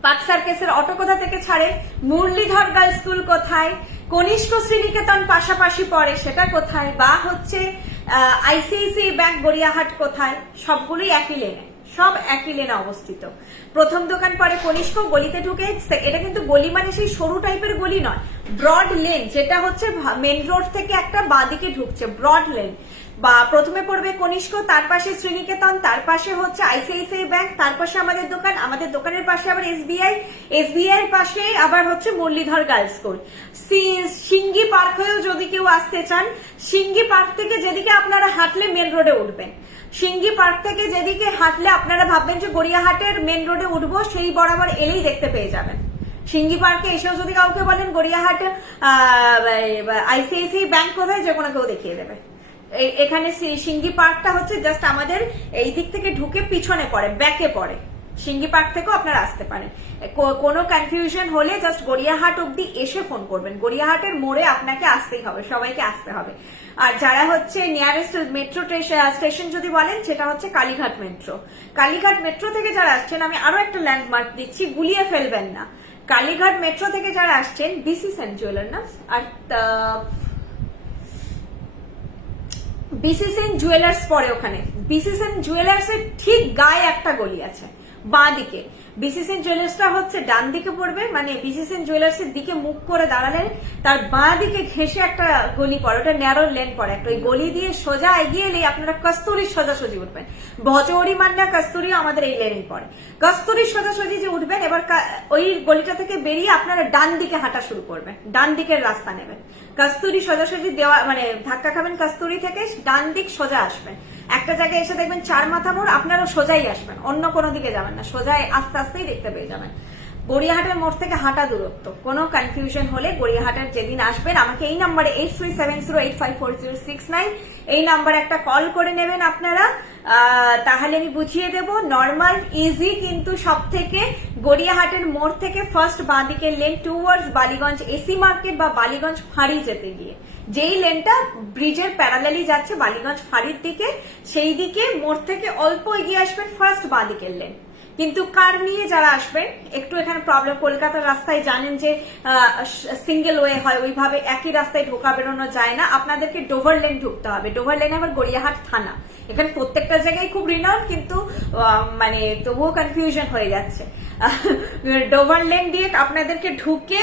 পার্ক সার্কাসের অটো কোথা থেকে ছাড়ে, মুরলীধর গার্লস স্কুল কোথায়, কনিষ্ক শ্রীনিকেতন পাশাপাশি পড়ে সেটা কোথায়, বা হচ্ছে আইসিআইসিআই ব্যাংক গড়িয়াহাট কোথায়, সবগুলোই একই লেনে, সব একই লেনে অবস্থিত। প্রথম দোকান পরে কনিষ্ক, গলিতে ঢুকে, এটা কিন্তু গলি মানে সেই সরু টাইপের গলি নয়, ব্রড লেন, যেটা হচ্ছে মেন রোড থেকে একটা বাঁদিকে ঢুকছে, ব্রড লেন। বা প্রথমে পড়বে কনিষ্ক, তার পাশে শ্রীনিকেতন, তার পাশে হচ্ছে আইসিআইসিআই ব্যাংক, তার পাশে আমাদের দোকান, আমাদের দোকানের পাশে আবার এসবিআই, এসবিআই এর পাশে আবার হচ্ছে মুরলীধর গার্লস স্কুল। সিঙ্গি পার্ক হয়েও যদি কেউ আসতে চান, সিঙ্গি পার্ক থেকে যেদিকে আপনারা হাঁটলে মেন রোডে উঠবেন, সিঙ্গি পার্ক থেকে যেদিকে হাঁটলে আপনারা ভাববেন যে গড়িয়াহাটের মেন রোডে উঠবো, সেই বরাবর এলেই দেখতে পেয়ে যাবেন। সিঙ্গি পার্কে এসেও যদি কাউকে বলেন গড়িয়াহাট আইসিআইসিআই ব্যাংক কোথায়, যে কোনো কেউ দেখিয়ে দেবে। এখানে সিঙ্গি পার্কটা হচ্ছে জাস্ট আমাদের এই দিক থেকে ঢুকে পিছনে পড়ে, ব্যাকে পড়ে, সিঙ্গি পার্ক থেকেও আপনারা আসতে পারেন। কোনো কনফিউশন হলে জাস্ট গড়িয়াহাট অব্দি এসে ফোন করবেন, গড়িয়াহাটের মোড়ে আপনাকে আসতেই হবে, সবাইকে আসতে হবে। আর যারা হচ্ছে নিয়ারেস্ট মেট্রো স্টেশন যদি বলেন, সেটা হচ্ছে কালীঘাট মেট্রো। কালীঘাট মেট্রো থেকে যারা আসছেন, আমি আরো একটা ল্যান্ডমার্ক দিচ্ছি, গুলিয়ে ফেলবেন না। কালীঘাট মেট্রো থেকে যারা আসছেন, বিসি সেন্ট জুয়েলার না, আর বিসি সেন জুয়েলার্স পরে, ওখানে বিসি সেন জুয়েলার্স এর ঠিক গায়ে একটা গলি আছে, বাঁ দিকে। বিসিসিএন জুয়েলার্সটা হচ্ছে ডান দিকে পড়বে, মানে বিসিসিএন জুয়েলার্স এর দিকে মুখ করে দাঁড়ালে তার বাঁ দিকে ঘেঁষে একটা গলি পড়ে, ওটা ন্যারো লেন পড়ে একটা, ওই গলি দিয়ে সোজা এগিয়ে এলে আপনারা কস্তুরীর সোজাসুজি উঠবেন। ভজৌরি মান্না কস্তুরী আমাদের এই লেনেই পড়ে। কস্তুরীর সোজাসুজি যে উঠবেন, এবার ওই গলিটা থেকে বেরিয়ে আপনারা ডান দিকে হাঁটা শুরু করবেন, ডান দিকের রাস্তা নেবেন। কস্তুরী সোজাসুজি দেওয়া মানে ধাক্কা খাবেন, কস্তুরী থেকে ডান দিক সোজা আসবেন। একটা জায়গায় এসে দেখবেন চার মাথা মোড়, আপনারা সোজাই আসবেন, অন্য কোনো দিকে যাবেন না, সোজাই আস্তে আস্তেই দেখতে পেয়ে যাবেন। গড়িয়াহাটের মোড় থেকে হাঁটা দূরত্ব। কোনো কনফিউশন হলে গড়িয়াহাটের যেদিন আসবেন আমাকে এই নাম্বারে 8370854069 এই নাম্বারে একটা কল করে নেবেন আপনারা, তাহলে আমি বুঝিয়ে দেব। নর্মাল ইজি, কিন্তু সব থেকে গড়িয়াহাটের মোড় থেকে ফার্স্ট বাঁ দিকের lane towards Ballygunge AC market বা বালিগঞ্জ ফাঁড়ি যেতে গিয়ে, যেই লেনটা ব্রিজের প্যারালালি যাচ্ছে বালিগঞ্জ ফাঁড়ির দিকে, সেই দিকে মোড় থেকে অল্প এগিয়ে আসবেন, ফার্স্ট বাঁ দিকের লেন। কিন্তু কার নিয়ে যারা আসবেন একটু এখানে প্রবলেম, কলকাতার রাস্তায় জানেন যে সিঙ্গেল ওয়ে হয়, ওইভাবে একই রাস্তায় ঢোকা বেরোনো যায় না, আপনাদেরকে ডোভার লেন ঢুকতে হবে। ডোভার লেনে আবার গড়িয়াহাট থানা, এখানে প্রত্যেকটা জায়গায় খুব রিনাউন্ড, কিন্তু মানে তবুও কনফিউশন হয়ে যাচ্ছে। ডোভার লেন দিয়ে আপনাদেরকে ঢুকে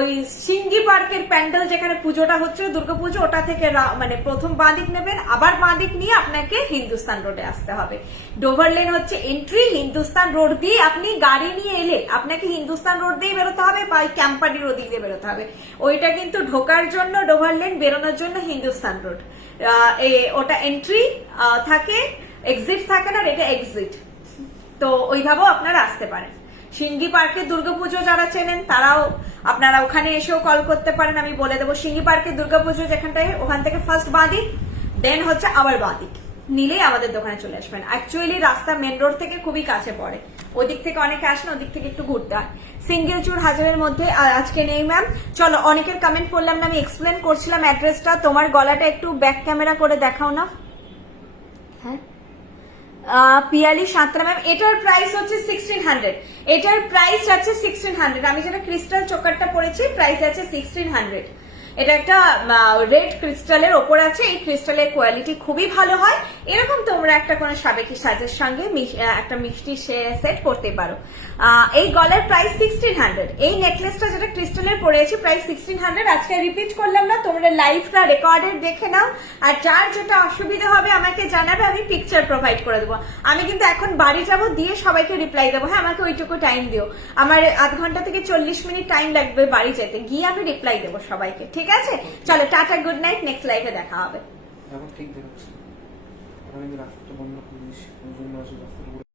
ওই সিঙ্গি পার্কের প্যান্ডেল যেখানে পুজোটা হচ্ছে দুর্গাপুজো, ওটা থেকে মানে প্রথম বাঁদিক নেবেন, আবার বাঁদিক নিয়ে আপনাকে হিন্দুস্তান রোডে আসতে হবে। ডোভার লেন হচ্ছে এন্ট্রি, হিন্দুস্তান রোড দিয়ে আপনি গাড়ি নিয়ে এলে আপনাকে হিন্দুস্তান রোড দিয়ে বেরোতে হবে বা ক্যাম্পাডির ওদিক দিয়ে বেরোতে হবে। ওইটা কিন্তু ঢোকার জন্য ডোভার লেন, বেরোনোর জন্য হিন্দুস্তান রোড। ওটা এন্ট্রি থাকে, এক্সিট থাকে না, এটা এক্সিট। তো ওইভাবেও আপনারা আসতে পারেন। সিঙ্গি পার্কের দুর্গাপুজো যারা চেনেন তারাও আপনারা ওখানে এসেও কল করতে পারেন, আমি বলে দেবো। সিঙ্গি পার্কের দুর্গাপুজো যেখানটায়, ওখান থেকে ফার্স্ট বাঁদিক, দেন হচ্ছে আবার বাঁদিক নিলেই আমাদের দোকানে চলে আসবেন। অ্যাকচুয়ালি রাস্তা মেন রোড থেকে খুবই কাছে পড়ে, ওদিক থেকে অনেকে আসেন, ওদিক থেকে একটু ঘুরতে হয়। সিঙ্গেল চুর হাজারের মধ্যে আজকে নেই ম্যাম। চলো, অনেকের কমেন্ট করলাম না, আমি এক্সপ্লেন করছিলাম অ্যাড্রেসটা। তোমার গলাটা একটু ব্যাক ক্যামেরা করে দেখাও না। হ্যাঁ, পিয়ালি সাঁতরা ম্যাম, এটার প্রাইস হচ্ছে 1600, এটার প্রাইস যাচ্ছে 1600। আমি যেটা ক্রিস্টাল চোকারটা পরেছি প্রাইস আছে 1600। এটা একটা রেড ক্রিস্টালের ওপর আছে, এই ক্রিস্টালের কোয়ালিটি খুবই ভালো হয়। এরকম তোমরা একটা কোনো সাবেকি সাজের সঙ্গে একটা মিষ্টি সেট করতে পারো। এই গলার প্রাইস 1600। এই নেকলেসটা যেটা ক্রিস্টালের পরেছি প্রাইস 1600। আজকে রিপিট করলাম না, তোমরা লাইভটা রেকর্ডেড দেখে নাও, আর যার যেটা অসুবিধা হবে আমাকে জানাবে, আমি পিকচার প্রোভাইড করে দেবো। আমি কিন্তু এখন বাড়ি যাব, দিয়ে সবাইকে রিপ্লাই দেবো। হ্যাঁ, আমাকে ওইটুকু টাইম দিও, আমার আধ ঘন্টা থেকে 40 মিনিট টাইম লাগবে বাড়ি যেতে, গিয়ে আমি রিপ্লাই দেবো সবাইকে। ঠিক আছে, চলো টাটা, গুড নাইট, নেক্সট লাইভে দেখা হবে। এখন ঠিক দেখাচ্ছে, আমি রাস্তাটা বন্ধ করে দিয়েছি,